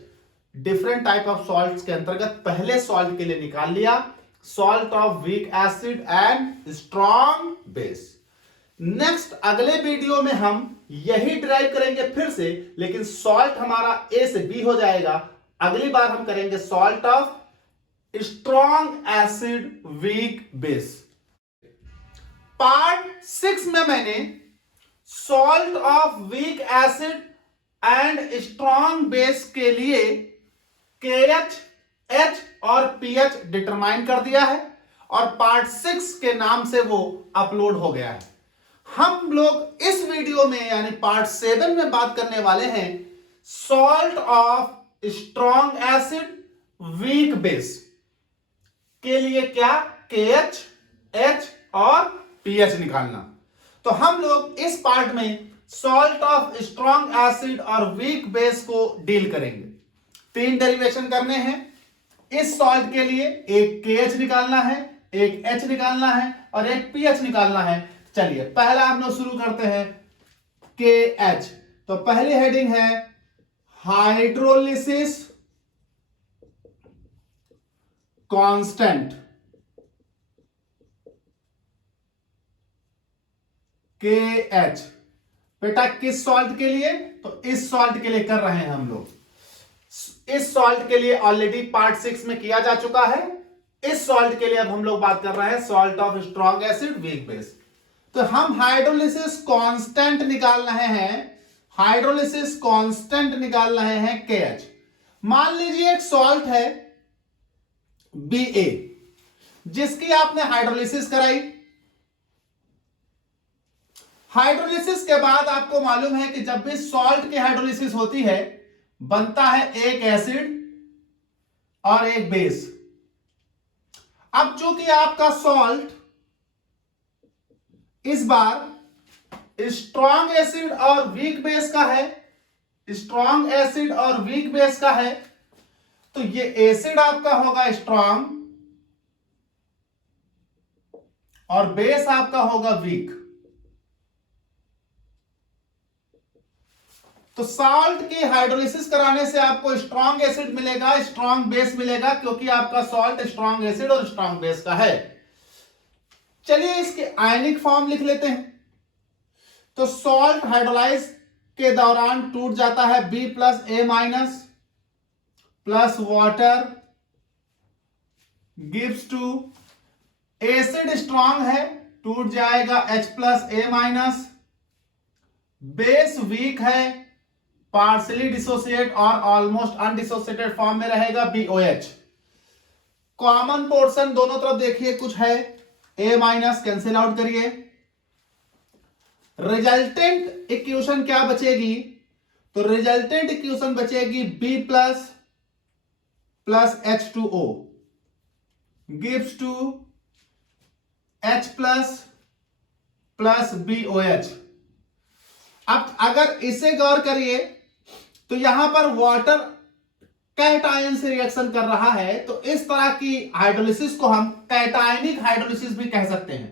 different type of salts के अंतर्गत पहले सॉल्ट के लिए निकाल लिया, salt of weak acid and strong base. Next अगले वीडियो में हम यही ड्राइव करेंगे फिर से, लेकिन सॉल्ट हमारा A से B हो जाएगा। अगली बार हम करेंगे salt of strong acid weak base. Part 6 में मैंने salt of weak acid and strong base के लिए KH, H और pH डिटरमाइन कर दिया है और पार्ट 6 के नाम से वो अपलोड हो गया है। हम लोग इस वीडियो में यानी पार्ट 7 में बात करने वाले हैं salt of strong acid weak base के लिए क्या, KH, H और pH निकालना। तो हम लोग इस पार्ट में सॉल्ट ऑफ स्ट्रॉन्ग एसिड और वीक बेस को डील करेंगे। तीन डेरिवेशन करने हैं इस सॉल्ट के लिए, एक KH निकालना है, एक H निकालना है और एक pH निकालना है। चलिए पहला हम लोग शुरू करते हैं KH। तो पहली हेडिंग है हाइड्रोलिसिस कांस्टेंट, KH। बेटा किस सॉल्ट के लिए, तो इस सॉल्ट के लिए कर रहे हैं हम लोग। इस सॉल्ट के लिए ऑलरेडी पार्ट 6 में किया जा चुका है, इस सॉल्ट के लिए अब हम लोग बात कर रहे हैं salt of strong acid weak base. तो हम हाइड्रोलिसिस कांस्टेंट निकाल रहे हैं, हाइड्रोलिसिस कांस्टेंट निकाल रहे हैं KH। मान लीजिए एक सॉल्ट है BA जिसकी आपने हाइड्रोलिसिस कराई, हाइड्रोलिसिस के बाद आपको मालूम है कि जब भी सॉल्ट की हाइड्रोलिसिस होती है बनता है एक एसिड और एक बेस। अब चूंकि आपका सॉल्ट इस बार स्ट्रॉन्ग एसिड और वीक बेस का है, स्ट्रॉन्ग एसिड और वीक बेस का है, तो ये एसिड आपका होगा स्ट्रॉन्ग और बेस आपका होगा वीक। तो सॉल्ट की हाइड्रोलिसिस कराने से आपको स्ट्रॉन्ग एसिड मिलेगा, स्ट्रॉन्ग बेस मिलेगा, क्योंकि आपका सॉल्ट स्ट्रॉन्ग एसिड और स्ट्रॉन्ग बेस का है। चलिए इसके आयनिक फॉर्म लिख लेते हैं। तो सॉल्ट हाइड्रोलाइज के दौरान टूट जाता है B plus A minus, plus water gives to, acid strong है, टूट जाएगा H plus A minus, base weak है, पार्शली डिसोसिएट और ऑलमोस्ट अनडिसोसिएटेड फॉर्म में रहेगा BOH। कॉमन पोर्शन दोनों तरफ देखिए कुछ है, A माइनस कैंसिल आउट करिए, रिजल्टेंट इक्वेशन क्या बचेगी, तो रिजल्टेंट इक्वेशन बचेगी B plus plus H2O gives to H plus plus BOH। अब अगर इसे गौर करिए तो यहां पर वाटर कैटायन से रिएक्शन कर रहा है, तो इस तरह की हाइड्रोलिसिस को हम कैटायनिक हाइड्रोलिसिस भी कह सकते हैं,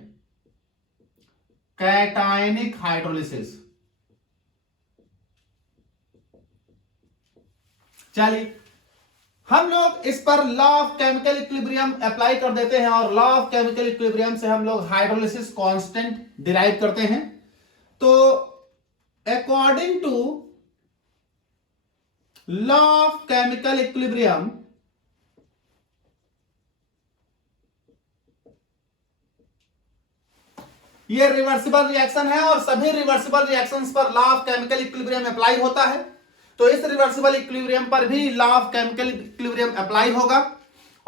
कैटायनिक हाइड्रोलिसिस। चलिए हम लोग इस पर law of chemical equilibrium apply कर देते हैं और लॉ ऑफ केमिकल इक्विलिब्रियम से हम लोग हाइड्रोलिसिस कांस्टेंट डिराइव करते हैं। तो according to law of chemical equilibrium, ये रिवर्सिबल रिएक्शन है और सभी रिवर्सिबल रिएक्शंस पर law of chemical equilibrium apply होता है, तो इस रिवर्सिबल इक्विलिब्रियम पर भी law of chemical equilibrium apply होगा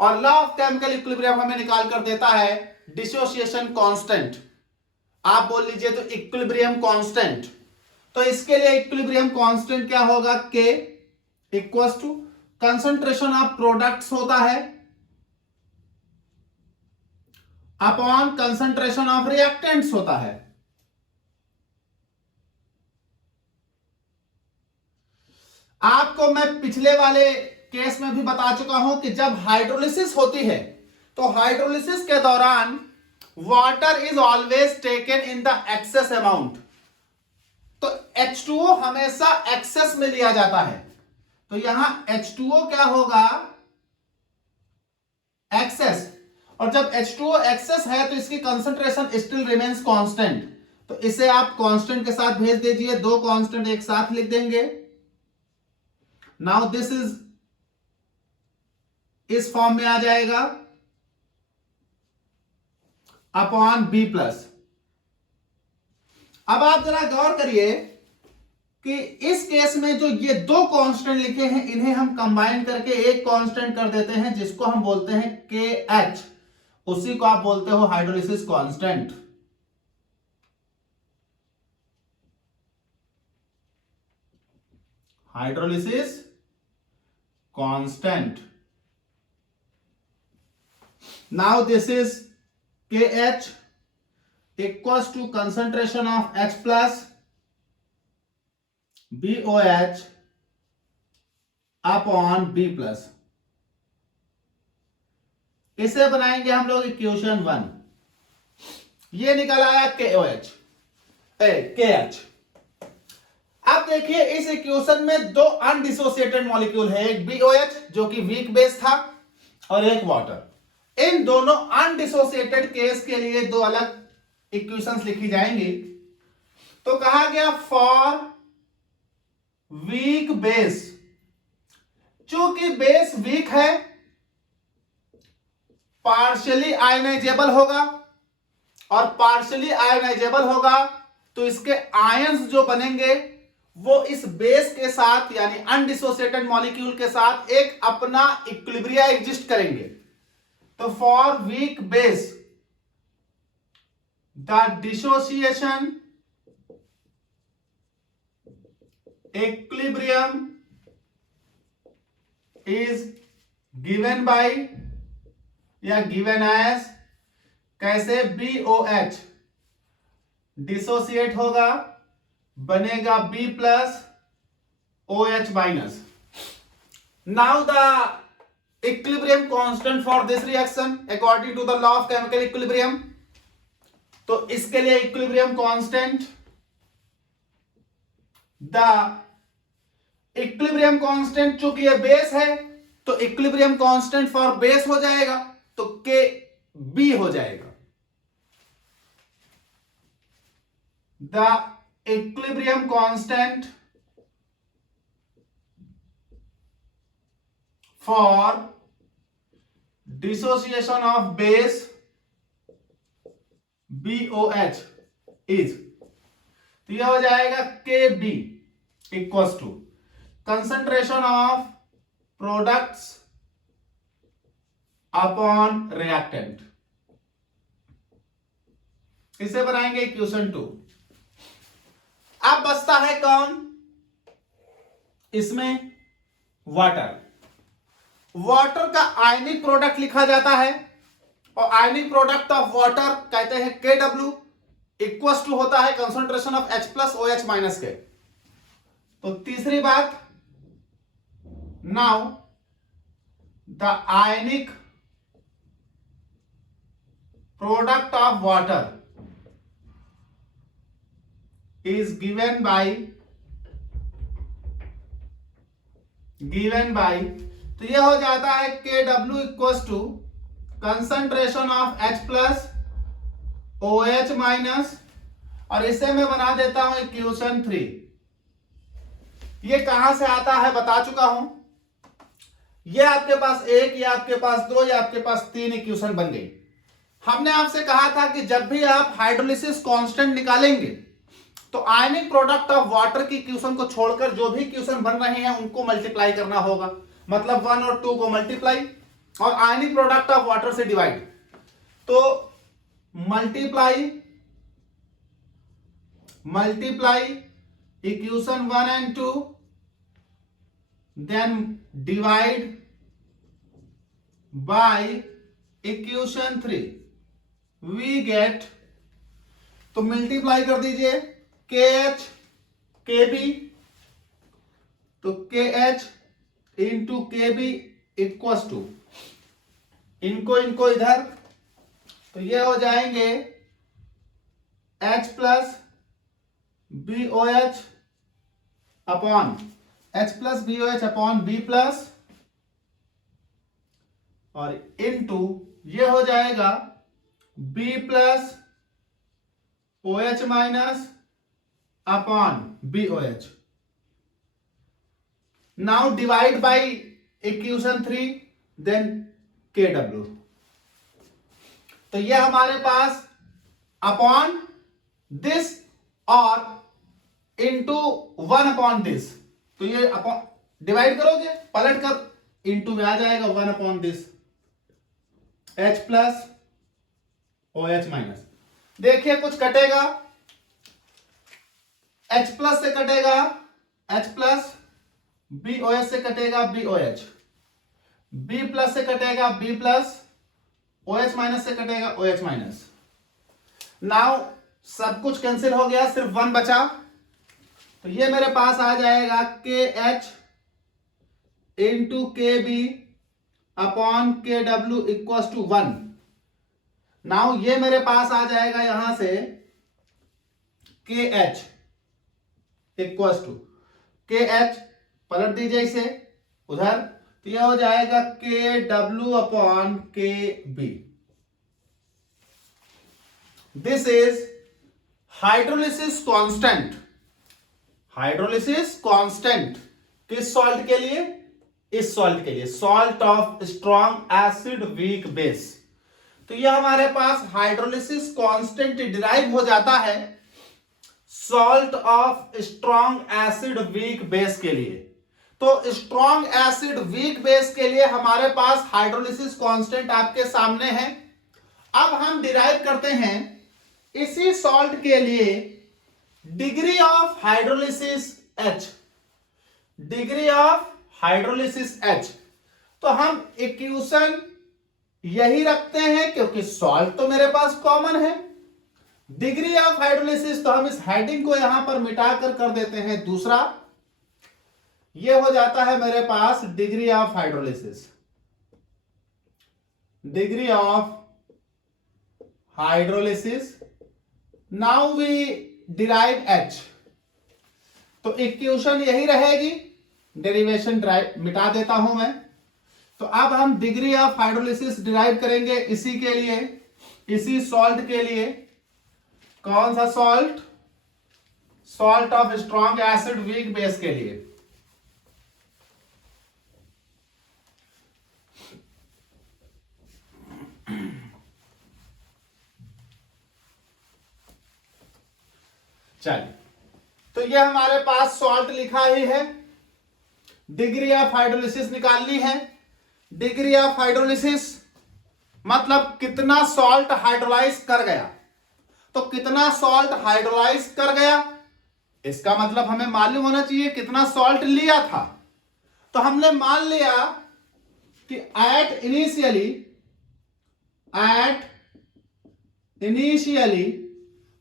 और लॉ ऑफ केमिकल इक्विलिब्रियम हमें निकाल कर देता है डिसोसिएशन कांस्टेंट। आप बोल लीजिए तो इक्विलिब्रियम कांस्टेंट, तो इसके लिए इक्विलिब्रियम कांस्टेंट क्या होगा, K equals to concentration of products होता है अपॉन कंसंट्रेशन ऑफ रिएक्टेंट्स होता है। आपको मैं पिछले वाले केस में भी बता चुका हूं कि जब हाइड्रोलिसिस होती है तो हाइड्रोलिसिस के दौरान water is always taken in the excess amount, तो H2O हमेशा एक्सेस में लिया जाता है, तो यहां H2O क्या होगा, एक्सेस, और जब H2O एक्सेस है तो इसकी कंसंट्रेशन स्टिल रिमेन्स कांस्टेंट, तो इसे आप कांस्टेंट के साथ भेज दीजिए, दो कांस्टेंट एक साथ लिख देंगे। नाउ दिस इस फॉर्म में आ जाएगा अपॉन B प्लस। अब आप जरा गौर करिए कि इस केस में जो ये दो कांस्टेंट लिखे हैं इन्हें हम कंबाइन करके एक कांस्टेंट कर देते हैं जिसको हम बोलते हैं KH, उसी को आप बोलते हो hydrolysis constant. Hydrolysis constant. Now this is KH equals to concentration of H plus BOH upon B plus. इसे बनाएंगे हम लोग इक्वेशन 1, ये निकल आया KH। अब देखिए इस इक्वेशन में दो अनडिसोसिएटेड मॉलिक्यूल है, एक BOH जो कि वीक बेस था और एक वाटर। इन दोनों अनडिसोसिएटेड केस के लिए दो अलग इक्वेशंस लिखी जाएंगी। तो कहा गया फॉर वीक बेस, चूंकि बेस वीक है पार्शियली आयनाइजेबल होगा और पार्शियली आयनाइजेबल होगा तो इसके आयंस जो बनेंगे वो इस बेस के साथ यानी अनडिसोसिएटेड मॉलिक्यूल के साथ एक अपना इक्विलिब्रिया एग्जिस्ट करेंगे। तो for weak base the dissociation equilibrium is given by या given as, कैसे, BOH डिसोसिएट होगा, बनेगा B plus OH minus. Now the equilibrium constant for this reaction according to the law of chemical equilibrium, तो इसके लिए equilibrium constant, the equilibrium constant चूंकि ये base है तो इक्विलिब्रियम कांस्टेंट फॉर बेस हो जाएगा तो KB हो जाएगा। The equilibrium constant for dissociation of base BOH is, तो यह हो जाएगा KB equals to concentration of products upon reactant. इसे बनाएंगे इक्वेशन 2। अब बचता है कौन इसमें? वाटर। वाटर का आयनिक प्रोडक्ट लिखा जाता है और आयनिक प्रोडक्ट ऑफ वाटर कहते हैं KW इक्वल्स टू होता है concentration of H plus OH minus के। तो तीसरी बात, now the ionic product of water is given by तो यह हो जाता है KW equals to concentration of H plus OH minus, और इसे मैं बना देता हूं इक्वेशन 3। ये कहां से आता है बता चुका हूं। ये आपके पास 1, ये आपके पास 2, ये आपके पास 3 इक्वेशन बन गई। हमने आपसे कहा था कि जब भी आप हाइड्रोलिसिस कांस्टेंट निकालेंगे तो आयनिक प्रोडक्ट ऑफ वाटर की इक्वेशन को छोड़कर जो भी इक्वेशन बन रहे हैं उनको मल्टीप्लाई करना होगा। मतलब 1 और 2 को मल्टीप्लाई और आयनिक प्रोडक्ट ऑफ वाटर से डिवाइड। तो multiply equation 1 and 2, then divide by equation 3, we get, तो मल्टीप्लाई कर दीजिए KH KB, तो KH into KB equals to, इनको इधर, तो ये हो जाएंगे H plus BOH upon B plus, और इनटू ये हो जाएगा B plus OH minus upon BOH। Now divide by equation 3, then KW। तो ये हमारे पास अपॉन दिस और इनटू 1 अपॉन दिस, तो ये अपॉन डिवाइड करोगे पलट कर इनटू में आ जाएगा 1 upon this H plus OH minus. देखिए कुछ कटेगा, H प्लस से कटेगा H प्लस, BOH से कटेगा BOH, B प्लस से कटेगा B प्लस, OH माइनस से कटेगा OH माइनस। नाउ सब कुछ कैंसिल हो गया, सिर्फ 1 बचा, तो ये मेरे पास आ जाएगा KH into KB upon KW equals to 1। Now ये मेरे पास आ जाएगा यहां से KH इक्वल्स टू KH, पलट दीजिए इसे उधर, तो यह हो जाएगा KW upon KB। This is hydrolysis constant किस सॉल्ट के लिए? इस सॉल्ट के लिए, salt of strong acid weak base. तो यह हमारे पास हाइड्रोलिसिस कांस्टेंट डिराइव हो जाता है salt of strong acid weak base के लिए। तो स्ट्रॉन्ग एसिड वीक बेस के लिए हमारे पास हाइड्रोलिसिस कांस्टेंट आपके सामने है। अब हम डिराइव करते हैं इसी सॉल्ट के लिए degree of hydrolysis H, degree of hydrolysis H। तो हम इक्वेशन यही रखते हैं क्योंकि सॉल्ट तो मेरे पास कॉमन है। डिग्री ऑफ हाइड्रोलिसिस, तो हम इस हेडिंग को यहां पर मिटाकर कर देते हैं दूसरा, ये हो जाता है मेरे पास degree of hydrolysis, degree of hydrolysis. Now we derive H, तो इक्वेशन यही रहेगी, डेरिवेशन मिटा देता हूं मैं। तो अब हम डिग्री ऑफ हाइड्रोलिसिस डिराइव करेंगे इसी के लिए, इसी सॉल्ट के लिए। कौन सा salt? Salt of strong acid weak base के लिए। चलिए, तो ये हमारे पास सॉल्ट लिखा ही है, डिग्री ऑफ हाइड्रोलिसिस निकालनी है। डिग्री ऑफ हाइड्रोलिसिस मतलब कितना सॉल्ट हाइड्रोलाइज कर गया। तो कितना सॉल्ट हाइड्रोलाइज कर गया, इसका मतलब हमें मालूम होना चाहिए कितना सॉल्ट लिया था। तो हमने मान लिया कि एट इनिशियली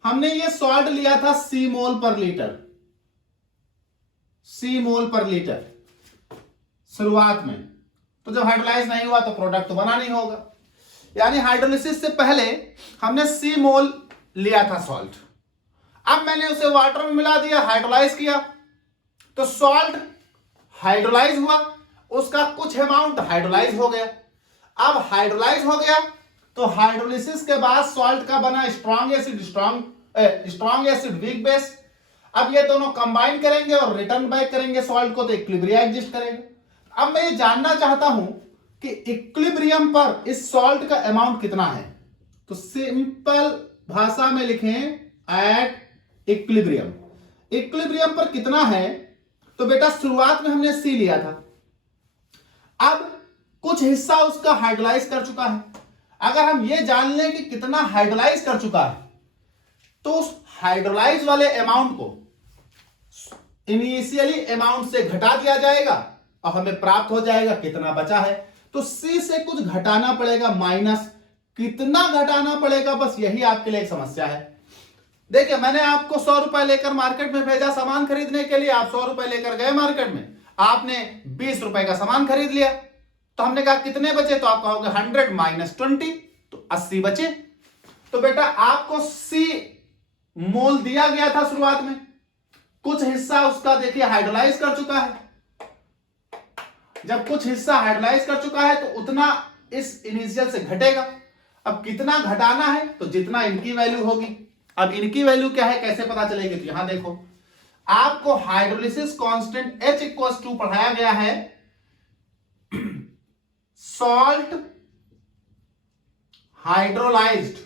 हमने ये सॉल्ट लिया था सी मोल पर लीटर, सी मोल पर लीटर शुरुआत में। तो जब हाइड्रोलाइज नहीं हुआ तो प्रोडक्ट तो बना नहीं होगा, यानी हाइड्रोलिसिस से पहले हमने सी मोल लिया था सॉल्ट। अब मैंने उसे वाटर में मिला दिया, हाइड्रोलाइज किया, तो सॉल्ट हाइड्रोलाइज हुआ, उसका कुछ अमाउंट हाइड्रोलाइज हो गया। अब हाइड्रोलाइज हो गया तो हाइड्रोलिसिस के बाद सॉल्ट का बना स्ट्रॉन्ग एसिड वीक बेस। अब ये दोनों कंबाइन करेंगे और रिटर्न बैक करेंगे सॉल्ट को, तो इक्विलिब्रियम एग्जिस्ट करेगा। अब मैं ये जानना चाहता हूं कि इक्विलिब्रियम पर इस सॉल्ट का अमाउंट कितना है। तो सिंपल भाषा में लिखें एट इक्विलिब्रियम। इक्विलिब्रियम पर कितना है, तो बेटा शुरुआत में हमने सी लिया था, अब कुछ हिस्सा उसका हाइड्रोलाइज कर चुका है। अगर हम ये जान लें कि कितना हाइड्रोलाइज कर चुका है, तो उस हाइड्रोलाइज वाले अमाउंट को इनिशियली अमाउंट से घटा दिया जाएगा और हमें प्राप्त हो जाएगा कितना बचा है। तो सी से कुछ घटाना पड़ेगा, माइनस कितना घटाना पड़ेगा, बस यही आपके लिए एक समस्या है। देखिए, मैंने आपको 100 रुपए लेकर मार्केट में भेजा सामान खरीदने के लिए, आप 100 रुपए लेकर गए मार्केट में, आपने 20 रुपए का सामान खरीद लिया। तो हमने कहा कितने बचे, तो आप कहोगे 100 माइनस 20, तो 80 बचे। तो बेटा आपको सी मोल दिया गया था शुरुआत में, कुछ हिस्सा उसका देखिए हाइड्रोलाइज कर चुका है। जब कुछ हिस्सा हाइड्रोलाइज कर चुका है तो उतना इस इनिशियल से घटेगा। अब कितना घटाना है, तो जितना इनकी वैल्यू होगी। अब इनकी वैल्यू क्या है, कैसे पता चलेगी, तो यहां देखो, आपको hydrolysis constant H equals to पढ़ाया गया है सॉल्ट हाइड्रोलाइज्ड,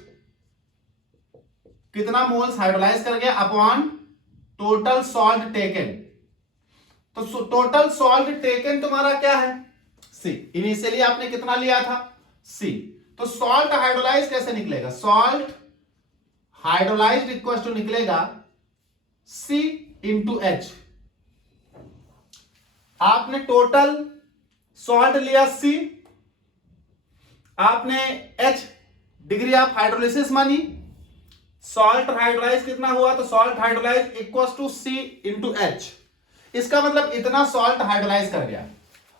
कितना मोल्स हाइड्रोलाइज कर गया अपॉन टोटल सॉल्ट टेकन। तो टोटल सॉल्ट टेकन तुम्हारा क्या है, सी। इनिशियली आपने कितना लिया था, सी। तो सॉल्ट हाइड्रोलाइज कैसे निकलेगा, सॉल्ट हाइड्रोलाइज्ड इक्वल टू निकलेगा सी इंटू एच। आपने टोटल सॉल्ट लिया सी, आपने एच डिग्री ऑफ हाइड्रोलिसिस मानी, सॉल्ट हाइड्रोलाइज कितना हुआ, तो salt hydrolyse equal to C into H. इसका मतलब इतना सॉल्ट हाइड्रोलाइज कर गया,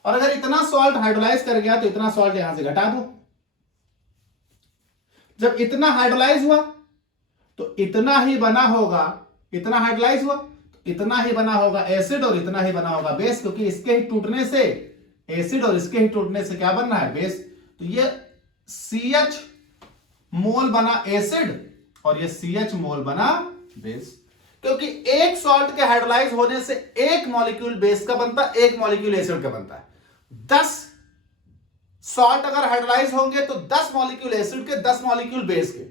और अगर इतना सॉल्ट हाइड्रोलाइज कर गया तो इतना सॉल्ट यहां से घटा दो। जब इतना हाइड्रोलाइज हुआ तो इतना ही बना होगा, इतना हाइड्रोलाइज हुआ तो इतना ही बना होगा एसिड और इतना ही बना होगा बेस, क्योंकि इसके ही टूटने से एसिड और इसके ही टूटने से क्या बनना है, बेस। तो ये CH मोल बना एसिड और ये CH मोल बना बेस, क्योंकि एक सॉल्ट के हाइड्रोलाइज होने से एक मॉलिक्यूल बेस का बनता है, एक मॉलिक्यूल एसिड का बनता है। 10 सॉल्ट अगर हाइड्रोलाइज होंगे तो 10 मॉलिक्यूल एसिड के, 10 मॉलिक्यूल बेस के।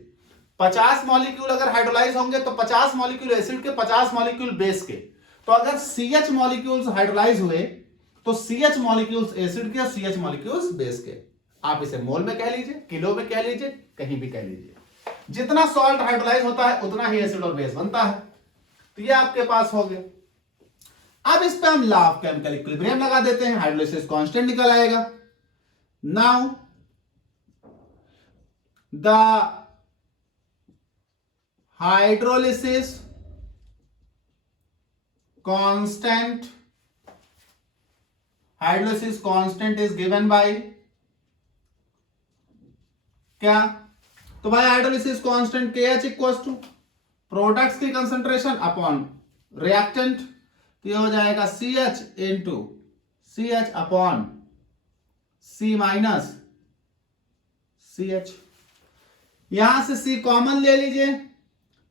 50 मॉलिक्यूल अगर हाइड्रोलाइज होंगे तो 50 मॉलिक्यूल एसिड के, 50 मॉलिक्यूल बेस के। तो अगर CH मॉलिक्यूल्स हाइड्रोलाइज हुए तो CH मॉलिक्यूल्स एसिड के और CH मॉलिक्यूल्स बेस के। आप इसे मोल में कह लीजिए, किलो में कह लीजिए, कहीं भी कह लीजिए। जितना सॉल्ट हाइड्रोलाइज होता है उतना ही एसिड और बेस बनता है। तो ये आपके पास हो गया। अब इस पे हम लॉ ऑफ केमिकल इक्विलिब्रियम लगा देते हैं, हाइड्रोलिसिस कांस्टेंट निकल आएगा। Now the hydrolysis constant is given by क्या, तो भाई hydrolysis constant KH equals to products की कंसंट्रेशन अपॉन रिएक्टेंट, तो ये हो जाएगा CH into CH upon C minus CH। यहां से C कॉमन ले लीजिए,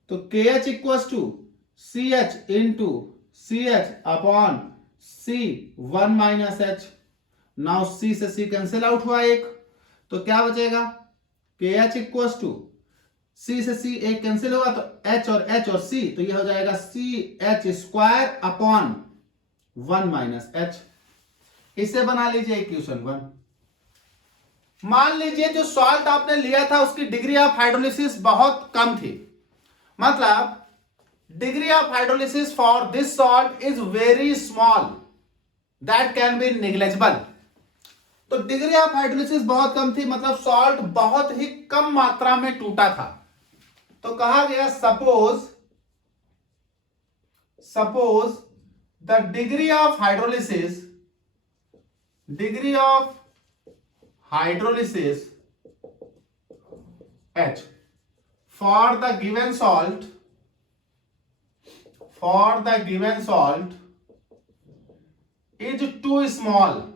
तो KH equals to CH into CH upon C 1 minus H। Now C से C कैंसिल आउट हुआ एक, तो क्या बचेगा, KH इक्वल्स टू C से C एक कैंसिल हुआ तो H और C, तो ये हो जाएगा CH² अपॉन 1 माइनस H। इसे बना लीजिए इक्वेशन 1। मान लीजिए जो सॉल्ट आपने लिया था उसकी डिग्री ऑफ हाइड्रोलिसिस बहुत कम थी, मतलब degree of hydrolysis for this salt is very small, that can be negligible. तो डिग्री ऑफ हाइड्रोलिसिस बहुत कम थी, मतलब सॉल्ट बहुत ही कम मात्रा में टूटा था। तो कहा गया suppose the degree of hydrolysis H for the given salt is too small,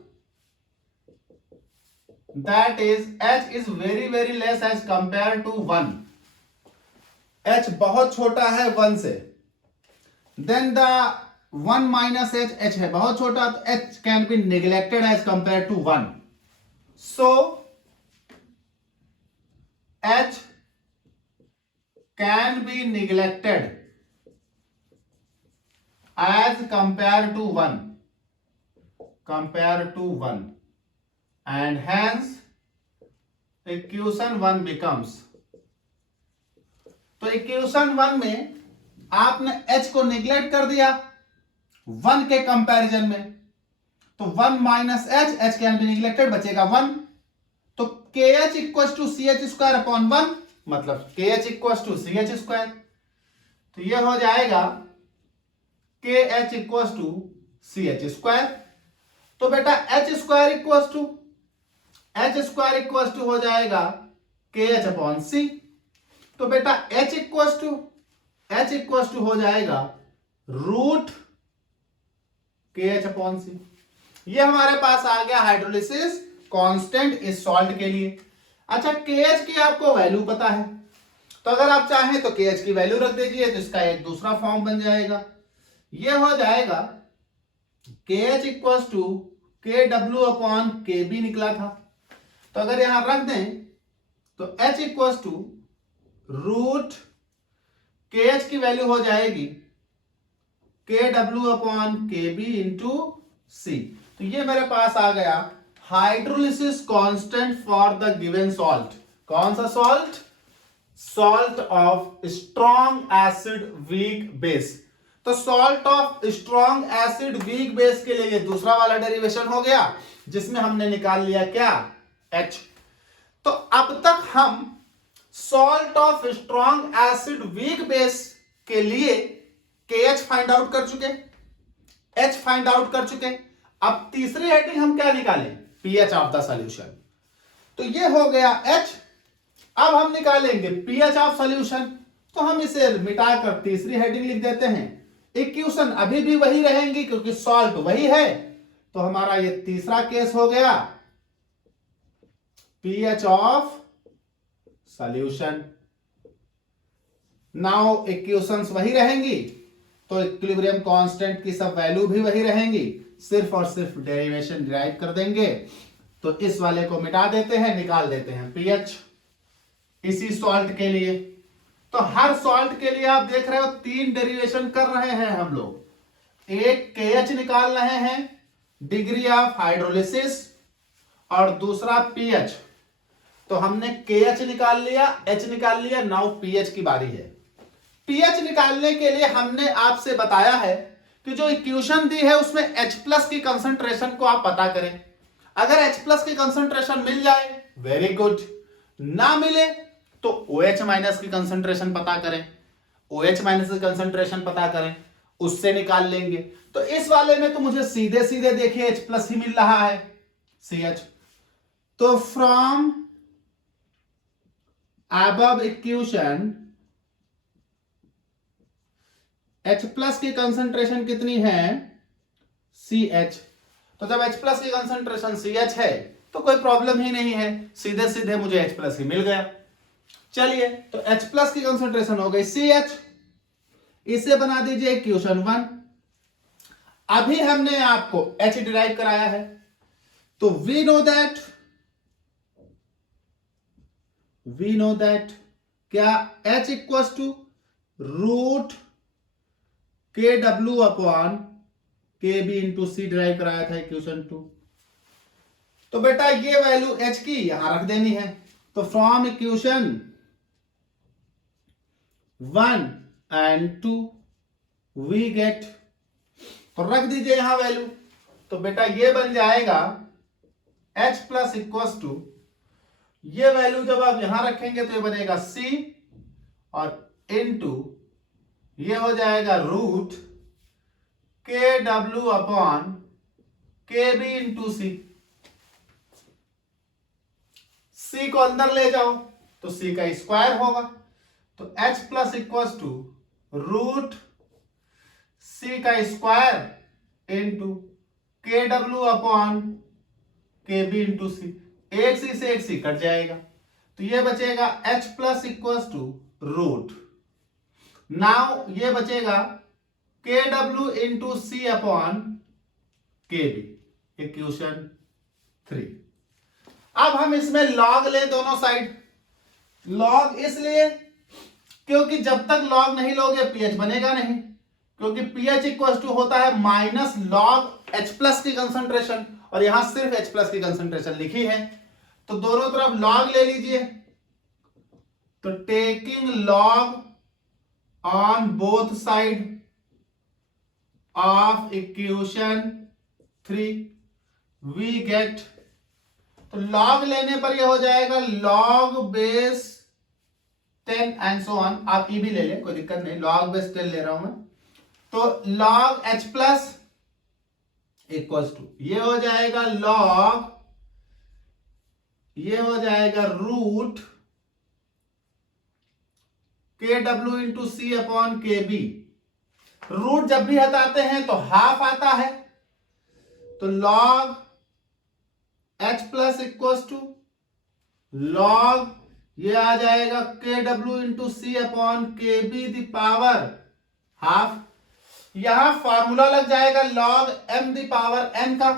that is H is very less as compared to 1। H बहुत छोटा है 1 से, then the 1 minus H है बहुत छोटा, तो H can be neglected as compared to 1, so H can be neglected as compared to 1, and hence equation 1 becomes, तो equation 1 में आपने H को निगलेक्ट कर दिया 1 के कंपैरिजन में, तो 1 minus H can B neglected, बचेगा 1। तो KH equal to CH² upon 1, मतलब KH इक्वल टू CH², तो ये हो जाएगा KH इक्वल टू CH²। तो बेटा H² इक्वल टू हो जाएगा KH अपॉन C। तो बेटा H इक्वल टू हो जाएगा रूट KH अपॉन C। ये हमारे पास आ गया हाइड्रोलिसिस कांस्टेंट इस सॉल्ट के लिए। अच्छा, KH की आपको वैल्यू पता है, तो अगर आप चाहें तो KH की वैल्यू रख दीजिए, तो इसका एक दूसरा फॉर्म बन जाएगा। ये हो जाएगा KH equal to KW upon KB निकला था, तो अगर यहां रख दें तो H equal to root KH की वैल्यू हो जाएगी KW upon KB into C। तो ये मेरे पास आ गया hydrolysis constant for the given salt. कौन सा salt? Salt of strong acid weak base. तो salt of strong acid weak base के लिए ये दूसरा वाला डेरिवेशन हो गया, जिसमें हमने निकाल लिया क्या? H। तो अब तक हम salt of strong acid weak base के लिए KH फाइंड आउट कर चुके, H फाइंड आउट कर चुके। अब तीसरी हेडिंग हम क्या निकालें? pH of the solution. तो ये हो गया H। अब हम निकालेंगे pH ऑफ सॉल्यूशन, तो हम इसे मिटाकर तीसरी हेडिंग लिख देते हैं। इक्वेशन अभी भी वही रहेंगी क्योंकि सॉल्ट वही है, तो हमारा ये तीसरा केस हो गया pH of solution. Now equations वही रहेंगी, तो इक्विलिब्रियम कांस्टेंट की सब वैल्यू भी वही रहेंगी, सिर्फ और सिर्फ डेरिवेशन डिराइव कर देंगे। तो इस वाले को मिटा देते हैं, निकाल देते हैं pH इसी सॉल्ट के लिए। तो हर सॉल्ट के लिए आप देख रहे हो 3 डेरिवेशन कर रहे हैं हम लोग। एक KH निकाल रहे हैं, डिग्री ऑफ हाइड्रोलिसिस, और दूसरा pH। तो हमने KH निकाल लिया, H निकाल लिया, नाउ pH की बारी है। pH निकालने के लिए हमने आपसे बताया है कि जो इक्वेशन दी है उसमें H+ की कंसंट्रेशन को आप पता करें। अगर H+ की कंसंट्रेशन मिल जाए वेरी गुड, ना मिले तो OH- की कंसंट्रेशन पता करें, OH- की कंसंट्रेशन पता करें, उससे निकाल लेंगे। तो इस वाले में तो मुझे सीधे सीधे देखिए H+ ही मिल रहा है, CH। तो फ्रॉम above इक्वेशन H+ की कंसंट्रेशन कितनी है? CH। तो जब H+ की कंसंट्रेशन CH है तो कोई प्रॉब्लम ही नहीं है, सीधे सीधे मुझे H+ ही मिल गया। चलिए, तो H+ की कंसंट्रेशन हो गई CH, इसे बना दीजिए इक्वेशन 1। अभी हमने आपको H डिराइव कराया है, तो वी नो दैट क्या H equals to root K W upon K B into C drive कराया था इक्वेशन 2। तो बेटा ये वैल्यू H की यहां रख देनी है। तो from equation 1 and 2 we get, तो रख दीजिए यहां वैल्यू। तो बेटा ये बन जाएगा H प्लस इक्वल्स टू, ये वैल्यू जब आप यहां रखेंगे तो ये बनेगा C और इनटू ये हो जाएगा root K W upon K B into सी। सी को अंदर ले जाओ तो सी का स्क्वायर होगा। तो H plus equals to root C का square into K W upon K B into C. एक सी से एक सी कट जाएगा तो ये बचेगा H plus equals to root, now ये बचेगा K W into C upon K B, equation 3। अब हम इसमें लॉग ले दोनों साइड। लॉग इसलिए क्योंकि जब तक लॉग नहीं लोगे पीएच बनेगा नहीं, क्योंकि पीएच इक्वल टू होता है माइनस लॉग एच प्लस की कंसंट्रेशन, और यहां सिर्फ एच प्लस की कंसंट्रेशन लिखी है। तो दोनों तरफ लॉग ले लीजिए। तो taking log on both side of equation 3 we get, तो लॉग लेने पर यह हो जाएगा log base 10 and so on. आप ई भी ले लें, कोई दिक्कत नहीं, लॉग बेस 10 ले रहा हूं मैं। तो log H plus equals to ये हो जाएगा लॉग, ये हो जाएगा root K W into C upon K B. रूट जब भी हटाते हैं तो हाफ आता है, तो log H plus equals to log ये आ जाएगा K W into C upon K B the power half. यहां फॉर्मूला लग जाएगा log M the power N का।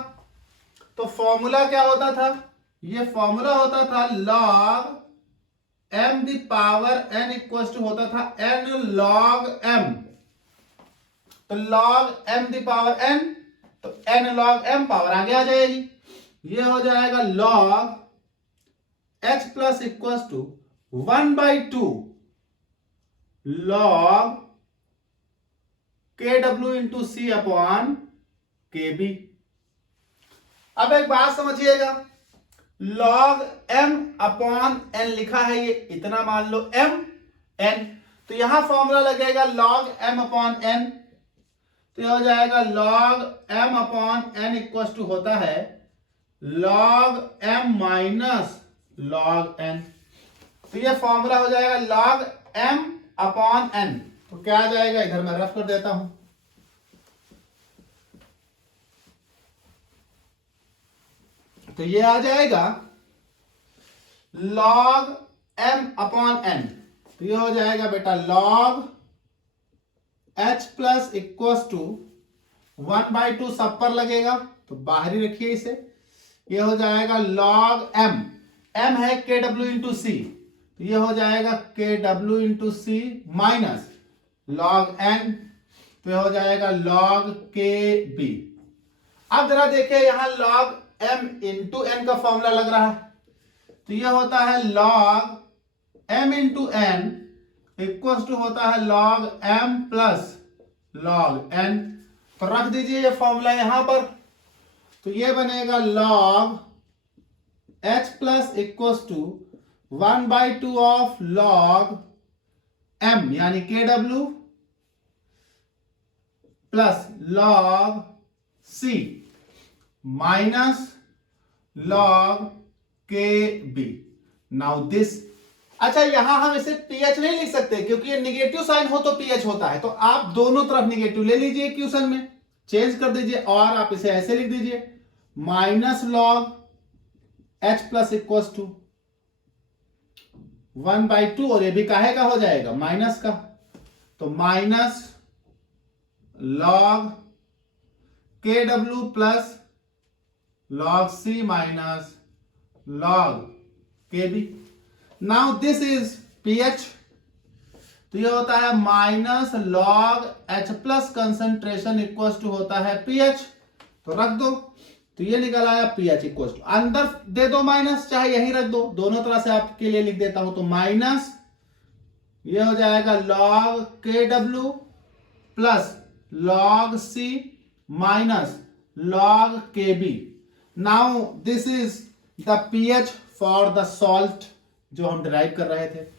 तो फॉर्मूला क्या होता था, ये फॉर्मूला होता था log M the power N equals to होता था एन लॉग एम। तो log M the power N, तो एन लॉग एम पावर आगे आ जाएगी। ये हो जाएगा log H plus equals to 1/2 log K W into C upon K B. अब एक बात समझिएगा, लॉग एम अपॉन एन लिखा है, ये इतना मान लो एम एन, तो यहां फॉर्मूला लगेगा लॉग एम अपॉन एन। तो यह हो जाएगा log M upon N equals to होता है log M minus log N. तो यह फॉर्मूला हो जाएगा लॉग एम अपॉन एन। तो क्या आ जाएगा, इधर मैं रफ कर देता हूं। तो ये आ जाएगा लॉग एम अपॉन एन। तो ये हो जाएगा बेटा log H plus equals to 1/2 सब पर लगेगा, तो बाहर ही रखिए इसे। ये हो जाएगा लॉग एम, एम है के डब्ल्यू इंटू सी, तो ये हो जाएगा के डब्ल्यू इंटू सी माइनस लॉग एन, तो ये हो जाएगा लॉग के बी। अब जरा देखिए यहां लॉग एम इंटू एन का फॉर्मूला लग रहा है, तो ये होता है log M into N equals to होता है log M plus log N. तो रख दीजिए ये फॉर्मूला यहां पर। तो ये बनेगा log H plus equals to 1/2 of log M यानी K W plus log C minus log K B. Now this, अच्छा यहां हम इसे पीएच नहीं लिख सकते क्योंकि ये निगेटिव साइन हो तो पीएच होता है, तो आप दोनों तरफ निगेटिव ले लीजिए इक्वेशन में, चेंज कर दीजिए और आप इसे ऐसे लिख दीजिए minus log H plus equals to 1/2, और ये भी काहे का हो जाएगा, माइनस का। तो minus log K W plus log C minus log K B. Now this is pH. तो ये होता है minus log H plus concentration equal to होता है pH। तो रख दो, तो ये निकल आया pH इक्वल टू, अंदर दे दो माइनस, चाहे यहीं रख दो, दोनों तरह से आपके लिए लिख देता हूं। तो माइनस ये हो जाएगा log KW plus log C minus log KB। Now this is the pH for the salt जो हम डिराइव कर रहे थे।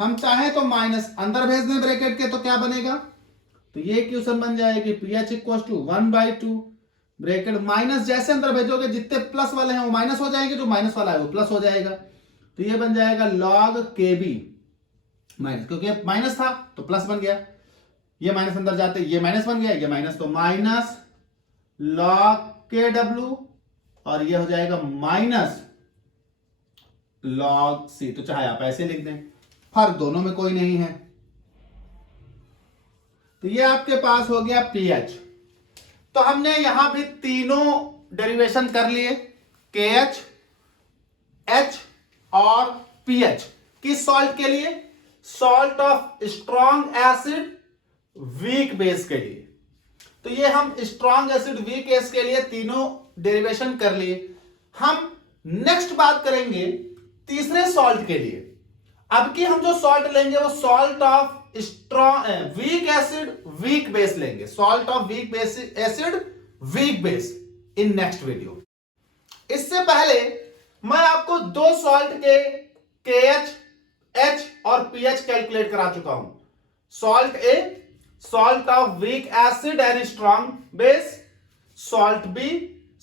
हम चाहें तो माइनस अंदर भेज दें ब्रैकेट के, तो क्या बनेगा, तो ये इक्वेशन बन जाएगी pH equal to 1/2 bracket minus, जैसे अंदर भेजोगे जितने प्लस वाले हैं वो माइनस हो जाएंगे, जो माइनस वाला है वो प्लस हो जाएगा। तो ये बन जाएगा log KB माइनस, क्योंकि माइनस था तो प्लस बन गया, ये माइनस अंदर जाते ये माइनस बन गया, ये माइनस, तो माइनस log KW और ये हो जाएगा माइनस log C। तो चाहे आप ऐसे लिख दें, फर्क दोनों में कोई नहीं है। तो ये आपके पास हो गया pH। तो हमने यहां भी तीनों डेरिवेशन कर लिए, KH, H और pH किस सॉल्ट के लिए, salt of strong acid weak base के लिए। तो ये हम स्ट्रॉन्ग एसिड वीक बेस के लिए तीनों डेरिवेशन कर लिए। हम नेक्स्ट बात करेंगे तीसरे सॉल्ट के लिए। अब की हम जो सॉल्ट लेंगे वो salt of strong weak acid weak base लेंगे, salt of weak base acid weak base in next video. इससे पहले मैं आपको दो सॉल्ट के KH, H और pH कैलकुलेट करा चुका हूं। Salt A, salt of weak acid and strong base, salt B,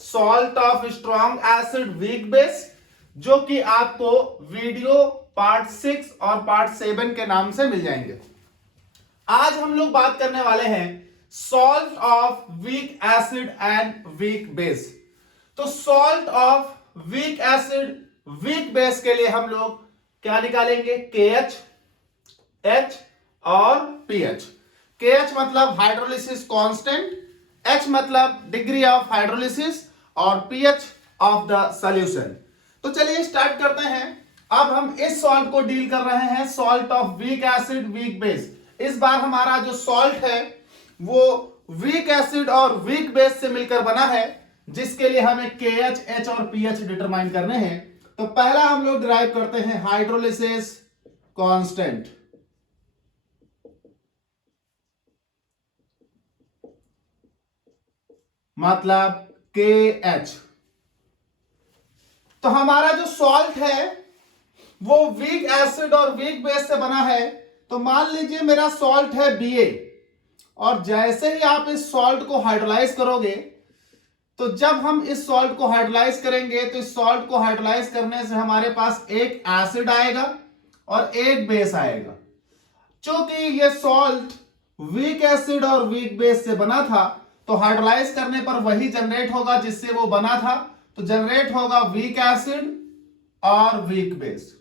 salt of strong acid weak base, जो कि आपको वीडियो पार्ट 6 और पार्ट 7 के नाम से मिल जाएंगे। आज हम लोग बात करने वाले हैं salt of weak acid and weak base. तो salt of weak acid weak base के लिए हम लोग क्या निकालेंगे, KH, H और pH। KH मतलब हाइड्रोलिसिस कांस्टेंट, H मतलब डिग्री ऑफ हाइड्रोलिसिस और pH ऑफ द सॉल्यूशन। तो चलिए स्टार्ट करते हैं। अब हम इस सॉल्ट को डील कर रहे हैं, salt of weak acid weak base. इस बार हमारा जो सॉल्ट है वो वीक एसिड और वीक बेस से मिलकर बना है, जिसके लिए हमें KH, H और pH डिटरमाइन करने हैं। तो पहला हम लोग डिराइव करते हैं हाइड्रोलिसिस कांस्टेंट, मतलब KH। तो हमारा जो सॉल्ट है वो वीक एसिड और वीक बेस से बना है। तो मान लीजिए मेरा सॉल्ट है Ba, और जैसे ही आप इस सॉल्ट को हाइड्रोलाइज करोगे, तो जब हम इस सॉल्ट को हाइड्रोलाइज करेंगे तो इस सॉल्ट को हाइड्रोलाइज करने से हमारे पास एक एसिड आएगा और एक बेस आएगा। क्योंकि ये सॉल्ट वीक एसिड और वीक बेस से बना था, तो हाइड्रोलाइज करने पर वही जनरेट होगा जिससे वो बना था। तो जनरेट होगा वीक एसिड और वीक बेस।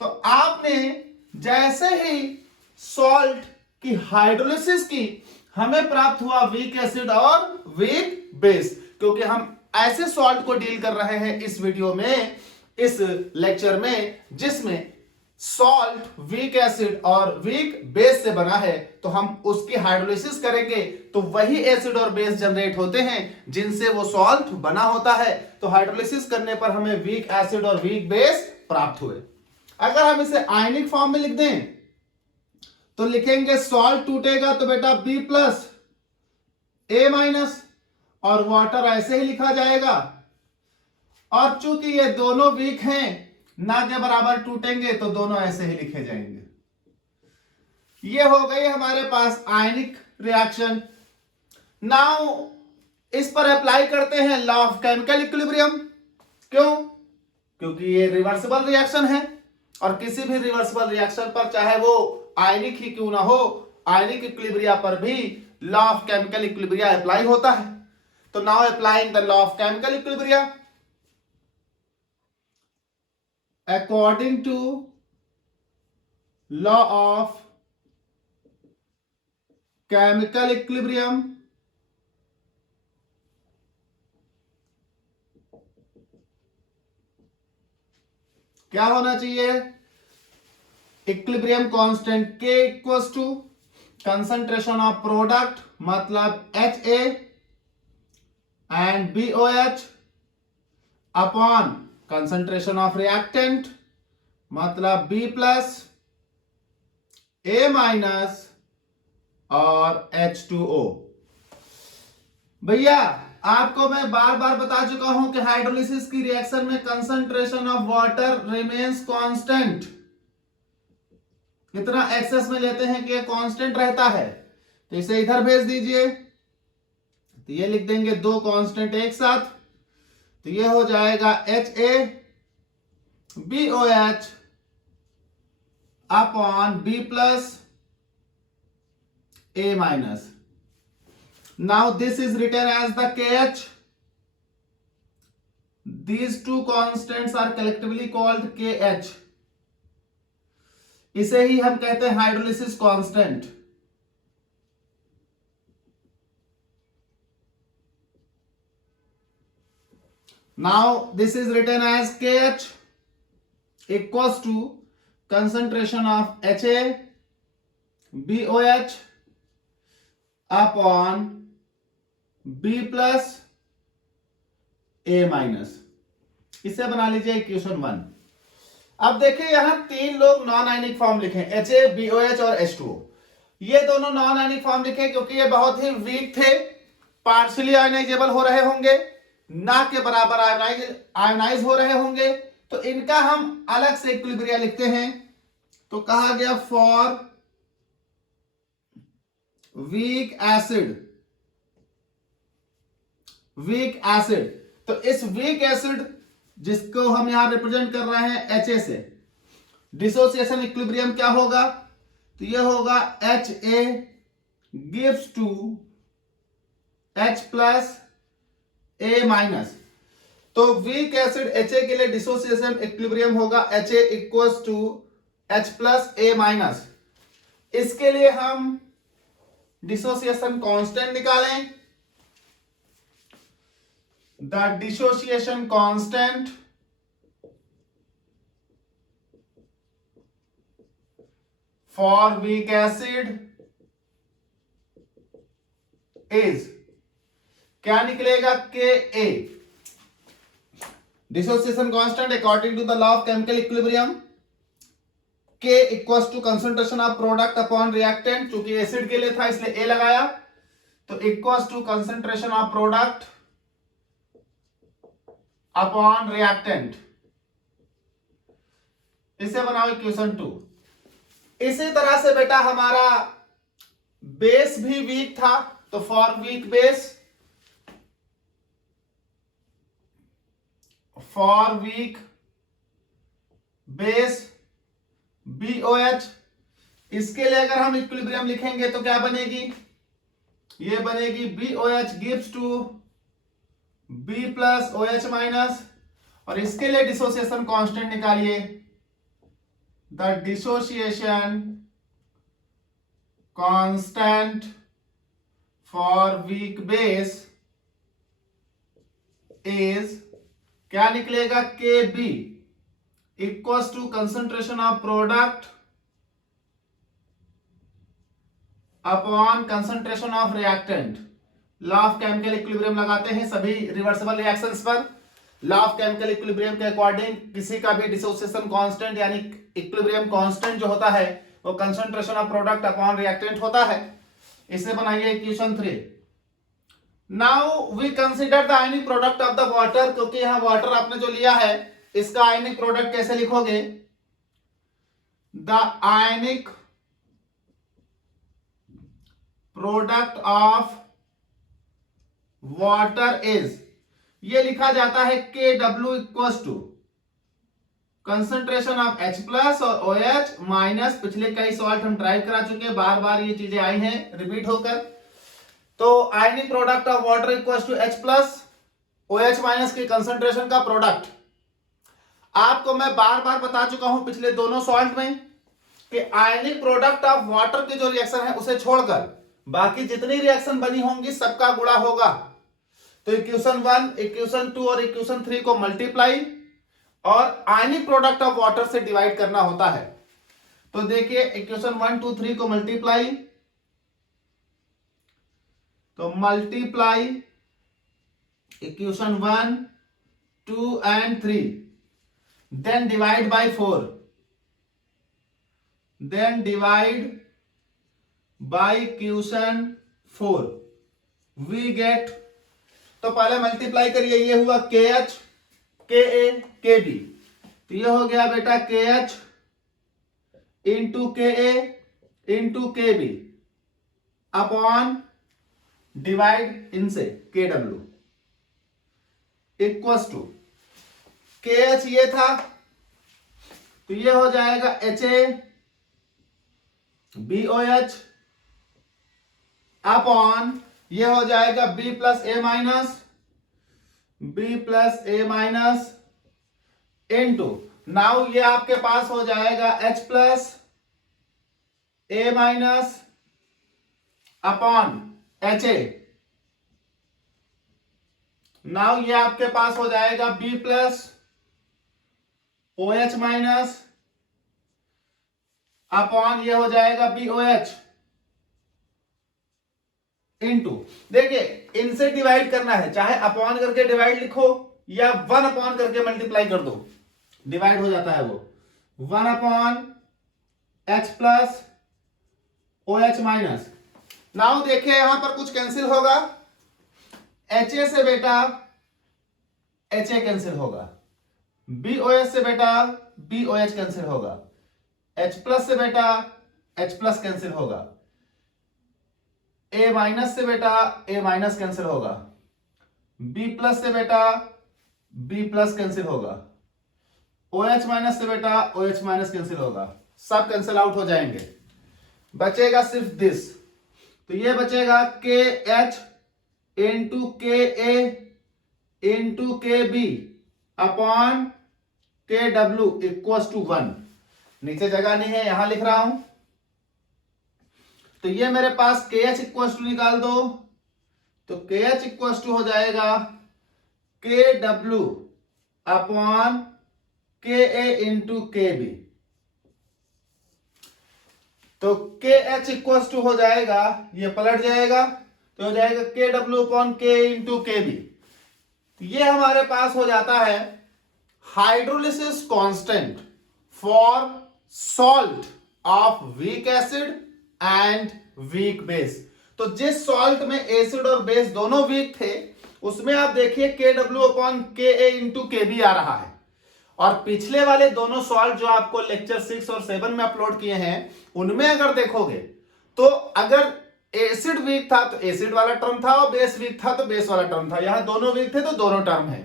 तो आपने जैसे ही सॉल्ट की हाइड्रोलिसिस की, हमें प्राप्त हुआ वीक एसिड और वीक बेस। क्योंकि हम ऐसे सॉल्ट को डील कर रहे हैं इस वीडियो में, इस लेक्चर में, जिसमें सॉल्ट वीक एसिड और वीक बेस से बना है, तो हम उसकी हाइड्रोलिसिस करेंगे तो वही एसिड और बेस जनरेट होते हैं जिनसे वो सॉल्ट बना होता है। तो हाइड्रोलिसिस करने पर हमें वीक एसिड और वीक बेस प्राप्त हुए। अगर हम इसे आयनिक फॉर्म में लिख दें तो लिखेंगे सॉल्ट टूटेगा तो बेटा B प्लस A माइनस, और वाटर ऐसे ही लिखा जाएगा। और चूंकि ये दोनों वीक हैं, ना के बराबर टूटेंगे, तो दोनों ऐसे ही लिखे जाएंगे। ये हो गई हमारे पास आयनिक रिएक्शन। नाउ इस पर अप्लाई करते हैं लॉ ऑफ केमिकल इक्विलिब्रियम। क्यों? क्योंकि ये रिवर्सिबल रिएक्शन है, और किसी भी रिवर्सिबल रिएक्शन पर, चाहे वो आयनिक ही क्यों ना हो, आयनिक इक्विलिब्रिया पर भी law of chemical equilibria apply होता है। तो now applying the law of chemical equilibria according to law of chemical equilibrium, क्या होना चाहिए, equilibrium constant K equals to concentration of product मतलब HA and BOH upon concentration of reactant मतलब B plus A minus और H2O। भैया आपको मैं बार बार बता चुका हूं कि हाइड्रोलिसिस की रिएक्शन में concentration of water remains constant. कितना एक्सेस में लेते हैं कि कांस्टेंट रहता है, तो इसे इधर भेज दीजिए, तो ये लिख देंगे दो कांस्टेंट एक साथ, तो ये हो जाएगा HABOH upon B plus A minus. Now this is written as the KH. These two constants are collectively called KH. इसे ही हम कहते हैं hydrolysis constant. Now this is written as KH equals to concentration of HA BOH upon B plus A minus. इसे बना लीजिए equation 1। अब देखिए यहां तीन लोग नॉन आयनिक फॉर्म लिखे, HA BOH और H2O। ये दोनों नॉन आयनिक फॉर्म लिखे क्योंकि ये बहुत ही वीक थे, पार्शियली आयनाइजेबल हो रहे होंगे, ना के बराबर आयनाइज हो रहे होंगे, तो इनका हम अलग से इक्विलिब्रिया लिखते हैं। तो कहा गया for weak acid, weak acid, तो इस वीक एसिड जिसको हम यहां रिप्रेजेंट कर रहे हैं HA से, डिसोसिएशन इक्विलिब्रियम क्या होगा, तो ये होगा HA gives to H plus A minus. तो वीक एसिड HA के लिए डिसोसिएशन इक्विलिब्रियम होगा HA equals to H plus A minus. इसके लिए हम डिसोसिएशन कांस्टेंट निकालें। The dissociation constant for weak acid is क्या निकलेगा Ka। dissociation constant according to the law of chemical equilibrium K equals to concentration of product upon reactant, चूंकि acid के लिए था इसलिए A लगाया, तो equals to concentration of product upon reactant. इसे बनाओ इक्वेशन 2। इसी तरह से बेटा हमारा बेस भी वीक था, तो for weak base, for weak base BOH, इसके लिए अगर हम इक्विलिब्रियम लिखेंगे तो क्या बनेगी, ये बनेगी BOH gives to B plus OH minus, और इसके लिए डिसोसिएशन कांस्टेंट निकालिए। The dissociation constant for weak base is क्या निकलेगा KB equals to concentration of product upon concentration of reactant. Law of chemical equilibrium लगाते हैं सभी रिवर्सिबल रिएक्शंस पर। लॉ ऑफ केमिकल इक्विलिब्रियम के अकॉर्डिंग किसी का भी डिसोसिएशन कांस्टेंट यानी इक्विलिब्रियम कांस्टेंट जो होता है वो concentration of product upon reactant होता है। इसे बनाइए equation 3। Now we consider the ionic product of the water, क्योंकि यहां वाटर आपने जो लिया है इसका आयनिक प्रोडक्ट कैसे लिखोगे, the ionic product of water is, ये लिखा जाता है KW equals to concentration of H plus और OH माइनस। पिछले कई सॉल्ट हम ड्राइव करा चुके हैं, बार बार ये चीजें आई हैं रिपीट होकर। तो ionic product of water equals to H plus OH minus की कंसंट्रेशन का प्रोडक्ट। आपको मैं बार बार बता चुका हूं पिछले दोनों सॉल्ट में कि आयनिक प्रोडक्ट ऑफ वाटर की जो रिएक्शन है उसे छोड़कर बाकी जितनी रिएक्शन बनी होंगी सबका गुणा होगा। तो इक्वेशन 1, इक्वेशन 2 और इक्वेशन 3 को मल्टीप्लाई और आयनिक प्रोडक्ट ऑफ वाटर से डिवाइड करना होता है। तो देखिए इक्वेशन 1 2 3 को मल्टीप्लाई, तो multiply equation 1 2 and 3, then divide by 4, then divide by equation 4, we get, तो पहले मल्टीप्लाई करिए, ये हुआ के एच के ए के बी, तो ये हो गया बेटा के H into K A into K B upon divide इनसे K W equals to K H ये था, तो ये हो जाएगा H A B O H upon ये हो जाएगा B plus A minus into, now ये आपके पास हो जाएगा H plus A minus upon H A, now ये आपके पास हो जाएगा B plus O H minus upon ये हो जाएगा बी ओ एच इनटू, देखिए इनसे डिवाइड करना है, चाहे अपॉन करके डिवाइड लिखो या 1 अपॉन करके मल्टीप्लाई कर दो, डिवाइड हो जाता है वो 1 upon H plus O H minus. Now देखिए यहां पर कुछ कैंसिल होगा, एच ए से बेटा एच ए कैंसिल होगा, बी ओ एच से बेटा बी ओ एच कैंसिल होगा, एच प्लस से बेटा एच प्लस कैंसिल होगा, ए माइनस से बेटा ए माइनस कैंसिल होगा, बी प्लस से बेटा बी प्लस कैंसिल होगा, ओ एच माइनस से बेटा ओ एच माइनस कैंसिल होगा, सब कैंसिल आउट हो जाएंगे, बचेगा सिर्फ दिस, तो ये बचेगा के H into K A into K B upon के डब्ल्यू इक्वल्स टू 1, नीचे जगह नहीं है यहां लिख रहा हूं, तो ये मेरे पास के एच इक्वल्स टू निकाल दो, तो के एच इक्वल्स टू हो जाएगा के डब्ल्यू अपॉन के ए इंटू के बी, तो के एच इक्वल्स टू हो जाएगा, ये पलट जाएगा तो हो जाएगा K W upon K into K B, ये हमारे पास हो जाता है hydrolysis constant for salt of weak acid and weak base. तो जिस सॉल्ट में एसिड और बेस दोनों वीक थे उसमें आप देखिए के डब्ल्यू अपॉन के ए इंटू के बी आ रहा है, और पिछले वाले दोनों सॉल्ट जो आपको लेक्चर 6 और 7 में अपलोड किए हैं उनमें अगर देखोगे तो अगर एसिड वीक था तो एसिड वाला टर्म था और बेस वीक था तो बेस वाला टर्म था, यहां दोनों वीक थे तो दोनों टर्म है,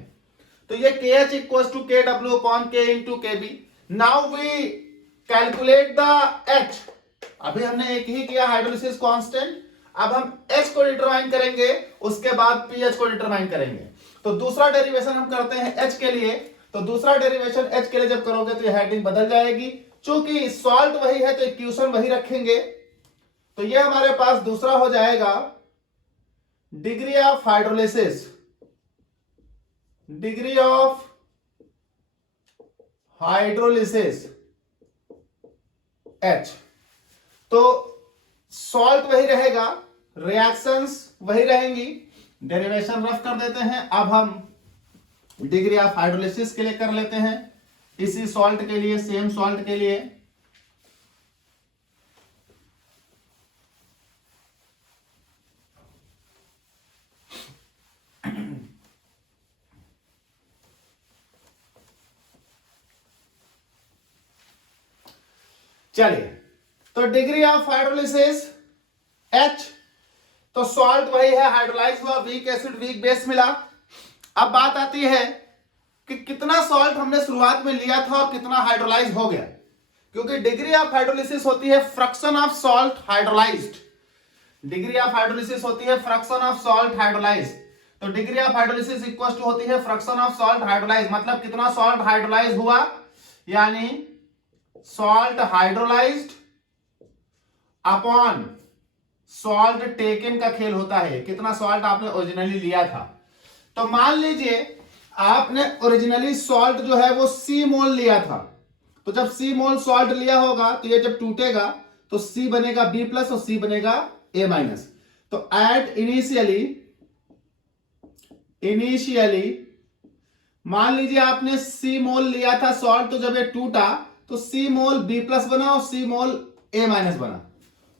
तो ये K H equals to K W upon K into K B. Now we calculate the H, अभी हमने एक ही किया हाइड्रोलिसिस कांस्टेंट, अब हम एच को डिटरमाइन करेंगे, उसके बाद पीएच को डिटरमाइन करेंगे। तो दूसरा डेरिवेशन हम करते हैं एच के लिए, तो दूसरा डेरिवेशन एच के लिए जब करोगे तो ये हेडिंग बदल जाएगी, चूंकि सॉल्ट वही है तो इक्वेशन वही रखेंगे, तो ये हमारे पास दूसरा हो जाएगा degree of hydrolysis, degree of hydrolysis H, तो सॉल्ट वही रहेगा, रिएक्शंस वही रहेंगी, डेरिवेशन रफ कर देते हैं। अब हम डिग्री ऑफ हाइड्रोलिसिस के लिए कर लेते हैं, इसी सॉल्ट के लिए, सेम सॉल्ट के लिए। चलिए, तो डिग्री ऑफ हाइड्रोलिसिस H, तो सॉल्ट वही है, हाइड्रोलाइज हुआ, वीक एसिड वीक बेस मिला। अब बात आती है कि कितना सॉल्ट हमने शुरुआत में लिया था और कितना हाइड्रोलाइज हो गया, क्योंकि डिग्री ऑफ हाइड्रोलिसिस होती है fraction of salt hydrolysed, degree of hydrolysis होती है फ्रैक्शन ऑफ सॉल्ट हाइड्रोलाइज्ड, तो degree of hydrolysis equal to होती है फ्रैक्शन ऑफ सॉल्ट हाइड्रोलाइज, मतलब कितना सॉल्ट हाइड्रोलाइज हुआ, यानी salt hydrolysed upon salt taken का खेल होता है, कितना सॉल्ट आपने ओरिजिनली लिया था। तो मान लीजिए आपने ओरिजिनली सॉल्ट जो है वो सी मोल लिया था, तो जब C मोल सॉल्ट लिया होगा तो ये जब टूटेगा तो C बनेगा B प्लस और C बनेगा A माइनस। तो एट इनिशियली मान लीजिए आपने C मोल लिया था सॉल्ट, तो जब ये टूटा तो C मोल B प्लस बना और C मोल A माइनस बना।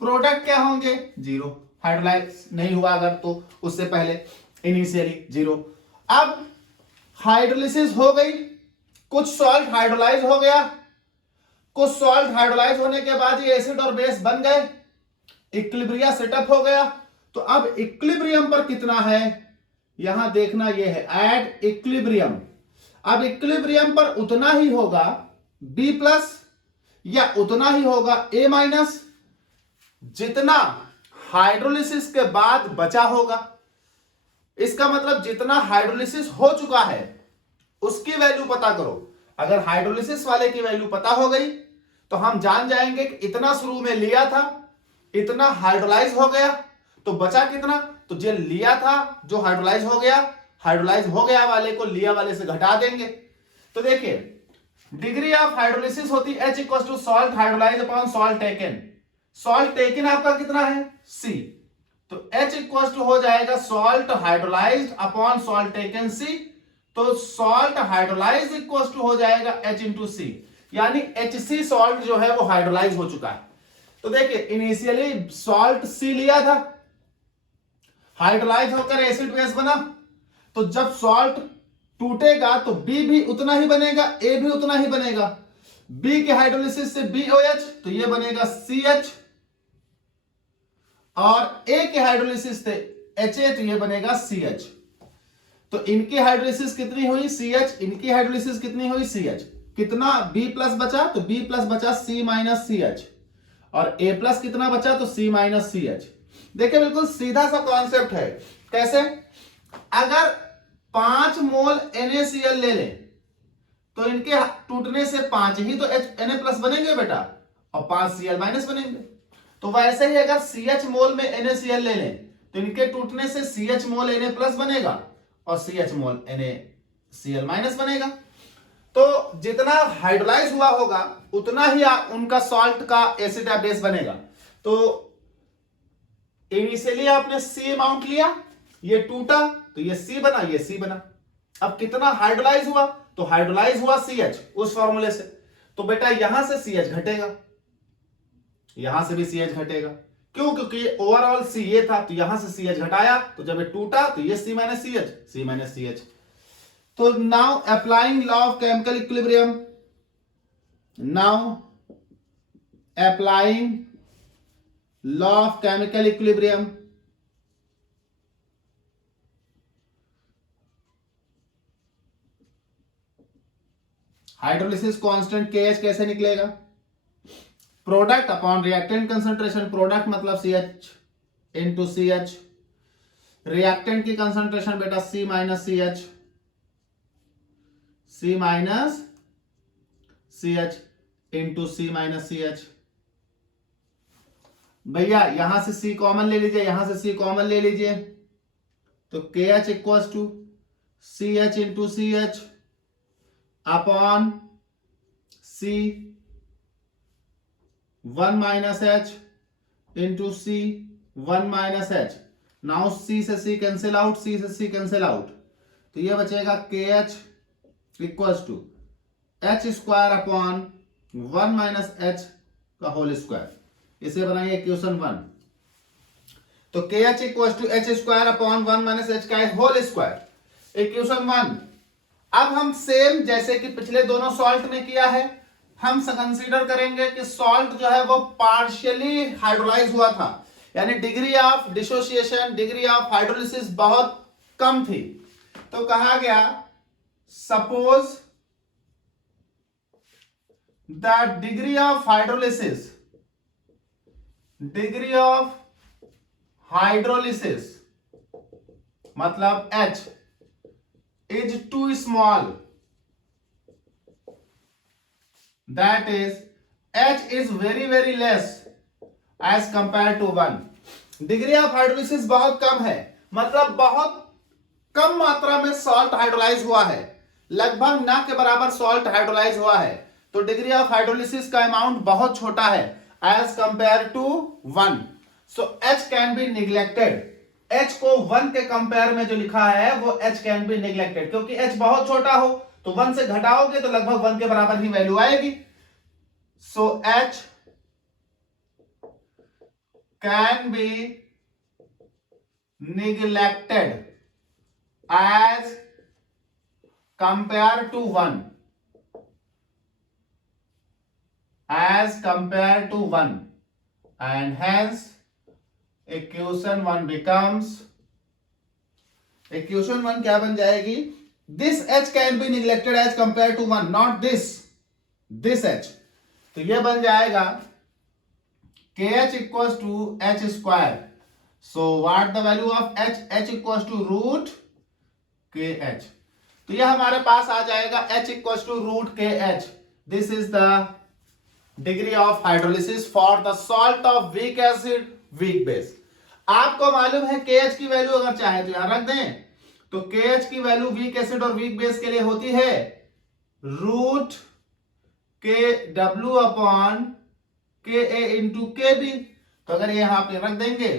प्रोडक्ट क्या होंगे? जीरो, हाइड्रोलाइज नहीं हुआ अगर तो उससे पहले इनिशियली जीरो। अब हाइड्रोलिसिस हो गई, कुछ सॉल्ट हाइड्रोलाइज हो गया, कुछ सॉल्ट हाइड्रोलाइज होने के बाद ये एसिड और बेस बन गए, इक्विलिब्रिया सेटअप हो गया। तो अब इक्विलिब्रियम पर कितना है यहां देखना, ये है एट इक्विलिब्रियम। अब इक्विलिब्रियम पर उतना ही होगा B प्लस या उतना ही होगा A माइनस जितना हाइड्रोलिसिस के बाद बचा होगा। इसका मतलब जितना हाइड्रोलिसिस हो चुका है उसकी वैल्यू पता करो। अगर हाइड्रोलिसिस वाले की वैल्यू पता हो गई तो हम जान जाएंगे कि इतना शुरू में लिया था, इतना हाइड्रोलाइज हो गया, तो बचा कितना, तो जो लिया था जो हाइड्रोलाइज हो गया वाले को लिया वाले से घटा देंगे। तो देखिए डिग्री ऑफ हाइड्रोलिसिस होती है H equal to salt hydrolyse upon salt taken. Salt taken आपका कितना है? C। तो H इक्वल टू हो जाएगा salt hydrolysed upon salt taken C। तो सॉल्ट हाइड्रोलाइज इक्वल टू हो जाएगा H इंटू C, यानी HC सॉल्ट जो है वो हाइड्रोलाइज हो चुका है। तो देखिए इनिशियली सॉल्ट C लिया था, हाइड्रोलाइज होकर एसिड बेस बना, तो जब सॉल्ट टूटेगा तो B भी उतना ही बनेगा, A भी उतना ही बनेगा। B के हाइड्रोलिसिस से BOH तो ये बनेगा CH, और A के हाइड्रोलिसिस से HA तो ये बनेगा CH। तो इनकी हाइड्रोलिसिस कितनी हुई? CH। इनकी हाइड्रोलिसिस कितनी हुई? CH। कितना B प्लस बचा? तो B प्लस बचा C माइनस CH, और A प्लस कितना बचा? तो C माइनस CH। देखिए बिल्कुल सीधा सा कॉन्सेप्ट है। कैसे? अगर 5 मोल NaCl ले लें तो इनके टूटने से 5 ही तो Na प्लस बनेंगे बेटा, और 5 Cl माइनस बनेंगे। तो वैसे ही अगर CH मोल में NaCl ले लें तो इनके टूटने से CH मोल Na प्लस बनेगा और CH मोल NaCl माइनस बनेगा। तो जितना हाइड्रोलाइज हुआ होगा उतना ही उनका सॉल्ट का एसिड या बेस बनेगा। तो इनिशियली आपने C अमाउंट लिया, ये टूटा तो ये C बना, ये C बना। अब कितना हाइड्रोलाइज हुआ? तो हाइड्रोलाइज हुआ CH उस फॉर्मूले से, तो बेटा यहां से CH घटेगा, यहां से भी CH घटेगा। क्यों? क्योंकि ओवरऑल C ये था, तो यहां से CH घटाया, तो जब ये टूटा तो ये C माइनस CH। तो now applying law of chemical equilibrium, law of chemical equilibrium. Hydrolysis constant KH कैसे निकलेगा? Product upon reactant concentration, product मतलब CH इंटू CH, रिएक्टेंट की कंसंट्रेशन बेटा C minus CH into C minus CH। भैया यहां से C common ले लीजिए, यहां से C कॉमन ले लीजिए, तो KH equal to CH into CH upon C 1 minus H into C 1 minus H। Now C से C कैंसिल आउट, C से C कैंसिल आउट, तो ये बचेगा KH equals to H square upon 1 minus H का whole square. इसे बनाइए equation 1। तो KH equals to H square upon 1 minus H का होल स्क्वायर, इक्वेशन 1। अब हम सेम जैसे कि पिछले दोनों सॉल्ट में किया है, हम कंसीडर करेंगे कि सॉल्ट जो है वो पार्शियली हाइड्रोलाइज हुआ था, यानी degree of dissociation, degree of hydrolysis बहुत कम थी। तो कहा गया suppose the degree of hydrolysis मतलब H is too small, that is H is very less as compared to 1। Degree of hydrolysis बहुत कम है, मतलब बहुत कम मात्रा में सॉल्ट हाइड्रोलाइज हुआ है, लगभग ना के बराबर सॉल्ट हाइड्रोलाइज हुआ है। तो डिग्री ऑफ हाइड्रोलिसिस का अमाउंट बहुत छोटा है as compare to 1, so H can be neglected. H को 1 के कंपेयर में जो लिखा है वो H कैन बी निग्लेक्टेड, क्योंकि H बहुत छोटा हो तो 1 से घटाओगे तो लगभग 1 के बराबर ही वैल्यू आएगी। So H can be neglected as compare to 1, as compared to 1, and hence equation 1 becomes, equation 1 क्या बन जाएगी, this H can be neglected as compared to 1, not this H। तो ये बन जाएगा KH equals to H square। so what the value of H? H equals to root KH। तो ये हमारे पास आ जाएगा H equals to root KH। this is the degree of hydrolysis for the salt of weak acid weak base. आपको मालूम है KH की value अगर चाहे तो यहां रख दें, तो KH की वैल्यू वीक एसिड और वीक बेस के लिए होती है root KW upon KA into KB। तो अगर ये यहां पे रख देंगे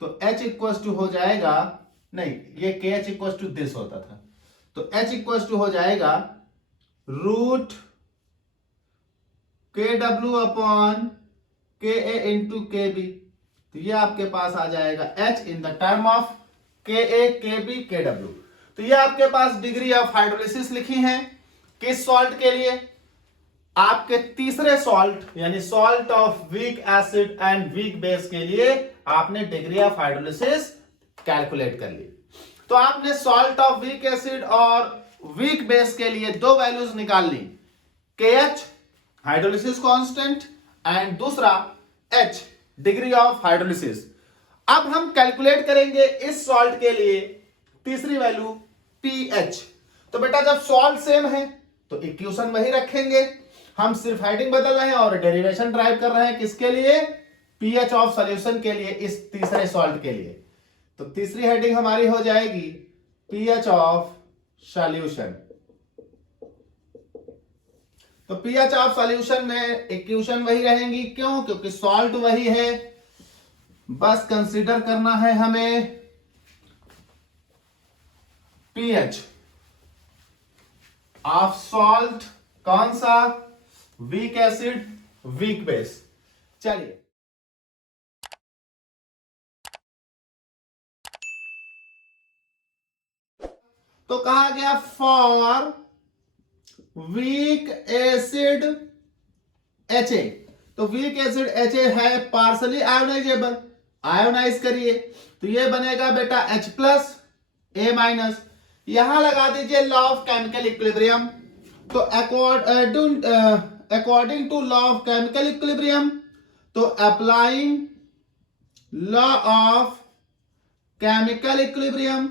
तो H इक्वल्स टू हो जाएगा, नहीं ये KH इक्वल्स टू दिस होता था, तो H इक्वल्स टू हो जाएगा root KW upon KA into KB। तो ये आपके पास आ जाएगा H in the term of KA KB KW। तो ये आपके पास डिग्री ऑफ हाइड्रोलिसिस लिखी है किस सॉल्ट के लिए, आपके तीसरे सॉल्ट यानी salt of weak acid and weak base के लिए आपने डिग्री ऑफ हाइड्रोलिसिस कैलकुलेट कर ली। तो आपने सॉल्ट ऑफ वीक एसिड और वीक बेस के लिए दो वैल्यूज निकाल ली, KH हाइड्रोलिसिस कांस्टेंट एंड दूसरा H डिग्री ऑफ हाइड्रोलिसिस। अब हम कैलकुलेट करेंगे इस सॉल्ट के लिए तीसरी वैल्यू pH। तो बेटा जब सॉल्ट सेम है तो इक्वेशन वही रखेंगे, हम सिर्फ हेडिंग बदल रहे हैं और डेरिवेशन ड्राइव कर रहे हैं किसके लिए, pH ऑफ सॉल्यूशन के लिए, इस तीसरे सॉल्ट के लिए। तो तीसरी हेडिंग हमारी हो जाएगी pH ऑफ सॉल्यूशन। तो pH ऑफ सॉल्यूशन में इक्वेशन वही रहेंगी, क्यों, क्योंकि सॉल्ट वही है, बस कंसीडर करना है हमें pH ऑफ सॉल्ट, कौन सा, वीक एसिड वीक बेस। चलिए तो कहा गया फॉर वीक एसिड HA। तो वीक एसिड HA है पार्सली आयोनाइजेबल, आयोनाइज करिए तो ये बनेगा बेटा H प्लस A माइनस। यहां लगा दीजिए लॉ ऑफ केमिकल इक्विलिब्रियम। तो according to law of chemical equilibrium, तो applying law of chemical equilibrium,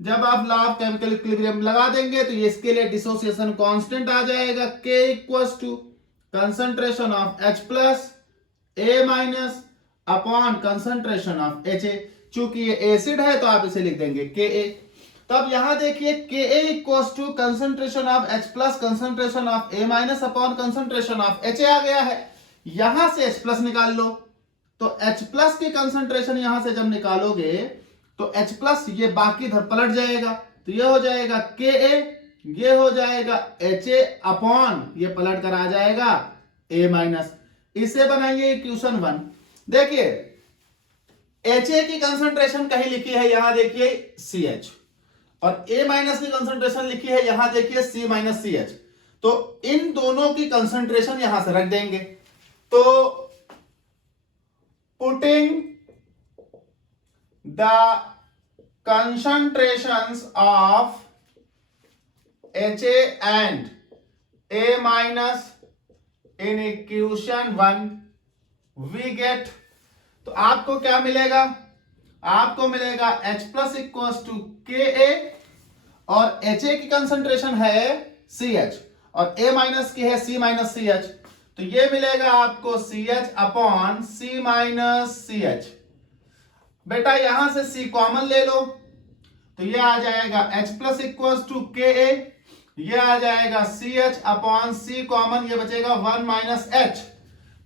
जब आप लॉ ऑफ केमिकल इक्विलिब्रियम लगा देंगे तो इसके लिए डिसोसिएशन कांस्टेंट आ जाएगा K equals to concentration of H plus A minus upon concentration of HA। चूंकि ये एसिड है तो आप इसे लिख देंगे Ka। तब यहां देखिए Ka equals to concentration of H plus concentration of A minus upon concentration of HA आ गया है। यहां से H प्लस निकाल लो, तो H प्लस की कंसंट्रेशन यहां से जब निकालोगे तो H प्लस ये बाकी इधर पलट जाएगा, तो ये हो जाएगा Ka, ये हो जाएगा HA अपॉन ये पलट कर आ जाएगा A माइनस। इसे बनाइए इक्वेशन 1। देखिए HA की कंसंट्रेशन कहीं लिखी है, यहां देखिए CH, और A माइनस की कंसंट्रेशन लिखी है यहां देखिए C माइनस CH। तो इन दोनों की कंसंट्रेशन यहां से रख देंगे। तो putting the concentrations of HA and A minus in equation 1 we get, तो आपको क्या मिलेगा, आपको मिलेगा H plus equals to Ka और HA की कंसंट्रेशन है CH और A माइनस की है C माइनस CH। तो ये मिलेगा आपको CH upon C minus CH। बेटा यहां से C कॉमन ले लो, तो ये आ जाएगा H plus equal to K ए, ये आ जाएगा C H upon C common, ये बचेगा 1 माइनस एच,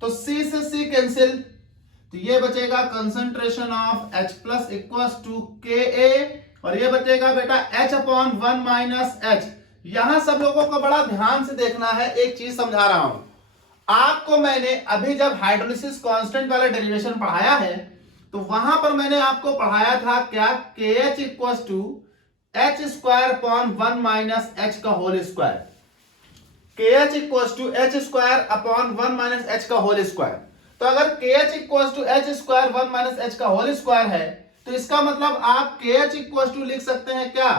तो C से C कैंसिल, तो ये बचेगा concentration of H plus equal to K A, और ये बचेगा बेटा H अपॉन 1 माइनस एच। यहां सब लोगों को बड़ा ध्यान से देखना है, एक चीज समझा रहा हूं आपको। मैंने अभी जब हाइड्रोलिसिस कांस्टेंट वाला डेरिवेशन पढ़ाया है तो वहां पर मैंने आपको पढ़ाया था क्या, K H equal to H square upon 1 minus H का whole square, K H equal to H square upon 1 minus H का होल स्क्वायर। तो अगर K H equal to H square 1 minus H का होल स्क्वायर है तो इसका मतलब आप के एच इक्वल टू लिख सकते हैं क्या,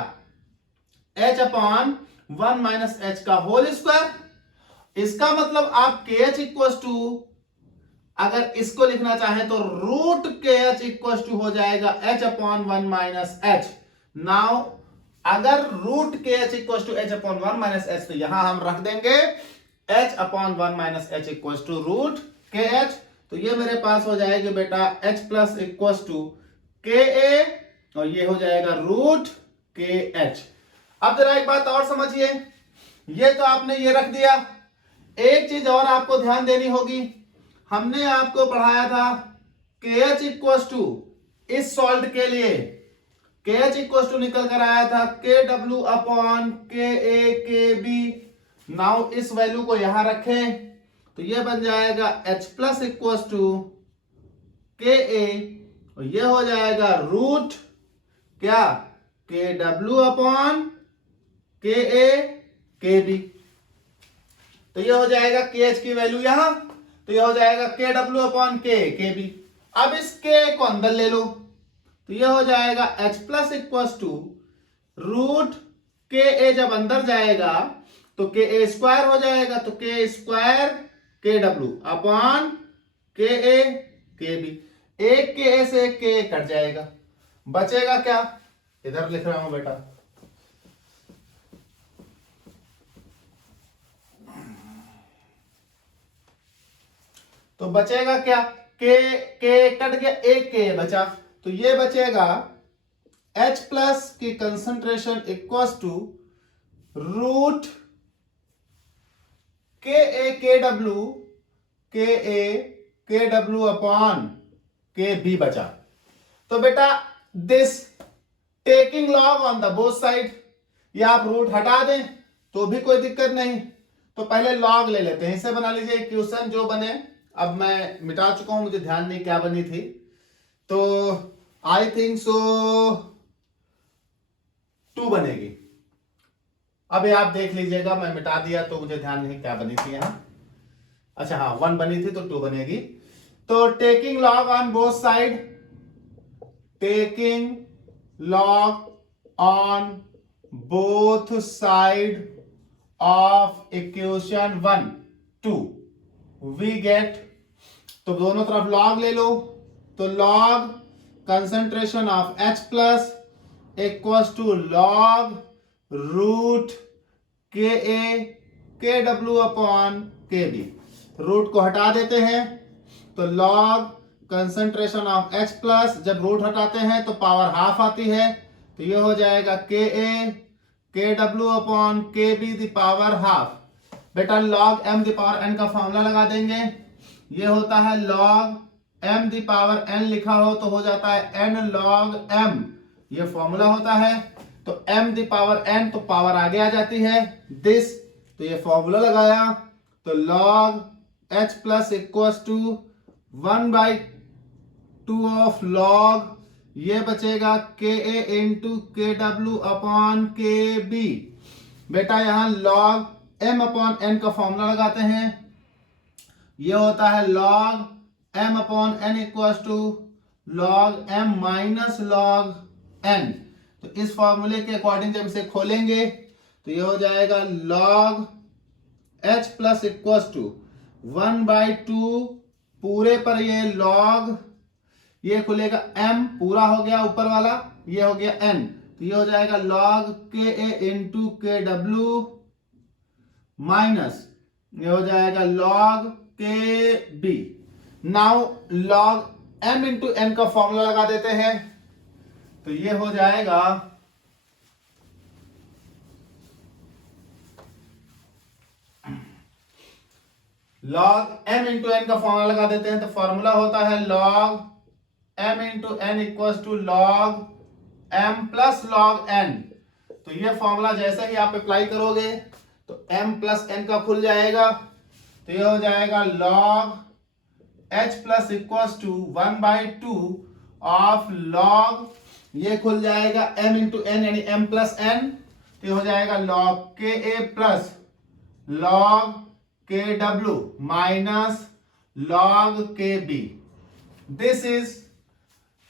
एच अपॉन 1 माइनस एच का होल स्क्वायर। इसका मतलब आप के एच इक्वल टू अगर इसको लिखना चाहें तो root K H equal to हो जाएगा H upon 1 minus H. Now अगर root K H equal to H upon 1 minus H, तो यहां हम रख देंगे H upon 1 minus H equal to root K H. तो ये मेरे पास हो जाएगी बेटा H plus equal to K A, और ये हो जाएगा रूट के एच। अब जरा एक बात और समझिए, ये तो आपने ये रख दिया, एक चीज और आपको ध्यान देनी होगी। हमने आपको पढ़ाया था के एच इक्वल टू इस सॉल्ट के लिए के एच इक्वल टू निकल कर आया था के डब्ल्यू अपॉन के ए के बी। नाउ इस वैल्यू को यहां रखें तो ये बन जाएगा H plus equal to K A, और ये हो जाएगा रूट क्या, के डब्ल्यू अपॉन के ए के बी। तो ये हो जाएगा के एच की वैल्यू यहां, तो ये हो जाएगा K W upon K B. अब इस के को अंदर ले लो तो ये हो जाएगा H plus equal to root K A, जब अंदर जाएगा तो के ए स्क्वायर हो जाएगा, तो के स्क्वायर के डब्ल्यू अपॉन के ए के बी। एक के ए से के कट जाएगा, बचेगा क्या, इधर लिख रहा हूं बेटा, तो बचेगा क्या, के कट गया, एक के बचा, तो ये बचेगा H प्लस की concentration equal to root K A K W upon K B बचा। तो बेटा this taking log on the both side, या आप रूट हटा दें तो भी कोई दिक्कत नहीं, तो पहले लॉग ले लेते हैं। इसे बना लीजिए इक्वेशन जो बने, अब मैं मिटा चुका हूं, मुझे ध्यान नहीं क्या बनी थी, तो आई थिंक सो 2 बनेगी। अब आप देख लीजिएगा, मैं मिटा दिया तो मुझे ध्यान नहीं क्या बनी थी यहां, अच्छा हाँ 1 बनी थी तो 2 बनेगी। तो taking log on both side, taking log on both side of equation 1 2 we get, तो दोनों तरफ लॉग ले लो, तो log concentration of H plus equals to log root K A K W upon K B. Root को हटा देते हैं तो log concentration of H plus, जब रूट हटाते हैं तो पावर हाफ आती है, तो ये हो जाएगा के A K W upon K B the power half. बेटा log m the power n का फॉर्मूला लगा देंगे, ये होता है log m the power n, लिखा हो तो हो जाता है n log m, ये फॉर्मूला होता है। तो m द पावर n तो पावर आगे आ जाती है दिस, तो ये फॉर्मूला लगाया, तो log h plus equals to 1/2 of log, ये बचेगा K A into K W upon K B. बेटा यहां log m अपॉन n का फॉर्मूला लगाते हैं, ये होता है log m upon n equals to log m minus log n। तो इस फॉर्मूले के अकॉर्डिंग जब इसे खोलेंगे तो ये हो जाएगा log h plus equals to 1/2 पूरे पर ये log, ये खुलेगा m पूरा हो गया ऊपर वाला, ये हो गया n, तो ये हो जाएगा log K A into K W minus ये हो जाएगा log K B. Now log m into n का फॉर्मूला लगा देते हैं, तो ये हो जाएगा लॉग m इंटू एन का फॉर्मूला लगा देते हैं। तो फॉर्मूला होता है log m into N equal to log m plus log n। तो ये फॉर्मूला जैसे ही आप अप्लाई करोगे तो m प्लस n का खुल जाएगा। तो ये हो जाएगा log h plus equal to 1/2 of log, ये खुल जाएगा m इंटू एन यानी m प्लस n। तो ये हो जाएगा log ka plus log kw minus log kb। This is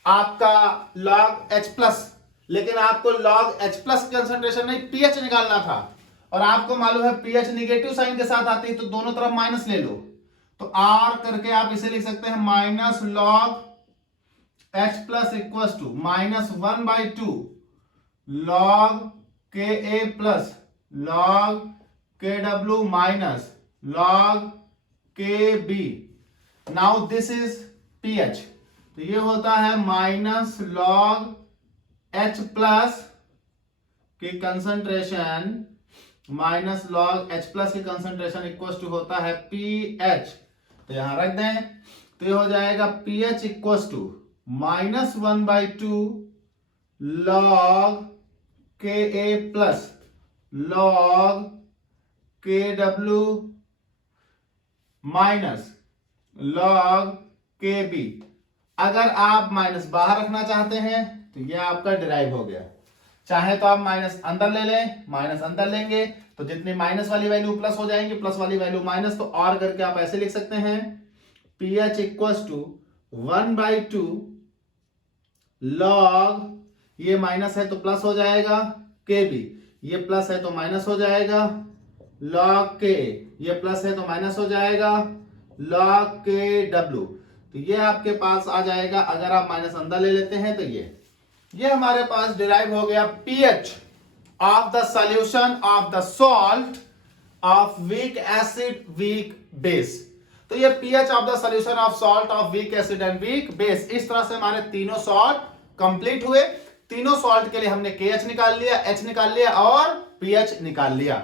आपका log h प्लस। लेकिन आपको log h प्लस कंसंट्रेशन नहीं pH निकालना था, और आपको मालूम है pH निगेटिव साइन के साथ आती है, तो दोनों तरफ माइनस ले लो। तो R करके आप इसे लिख सकते हैं minus log h plus equal to minus 1/2 log ka plus log kw minus log kb। Now this is pH। तो ये होता है माइनस log h प्लस की concentration minus log h plus की कंसंट्रेशन इक्वल टू होता है pH। तो यहां रख दें। तो ये हो जाएगा pH equal to minus 1/2 log ka plus log kw minus log kb। अगर आप माइनस बाहर रखना चाहते हैं तो यह आपका डिराइव हो गया। चाहे तो आप माइनस अंदर ले लें, माइनस अंदर लेंगे तो जितनी माइनस वाली वैल्यू प्लस हो जाएंगे, प्लस वाली वैल्यू माइनस। तो और करके आप ऐसे लिख सकते हैं pH इक्वल्स टू 1/2 log, ये माइनस है तो प्लस हो जाएगा, kb, ये प्लस है तो माइनस हो जाएगा, log k, ये प्लस है तो माइनस हो जाएगा, log kw। तो ये आपके पास आ जाएगा। अगर आप माइनस अंदर ले लेते हैं तो ये हमारे पास डिराइव हो गया pH of the solution of the salt of weak acid weak base. तो ये pH of the solution of salt of weak acid and weak base. इस तरह से हमारे तीनों सॉल्ट कंप्लीट हुए। तीनों सॉल्ट के लिए हमने KH निकाल लिया, H निकाल लिया और pH निकाल लिया।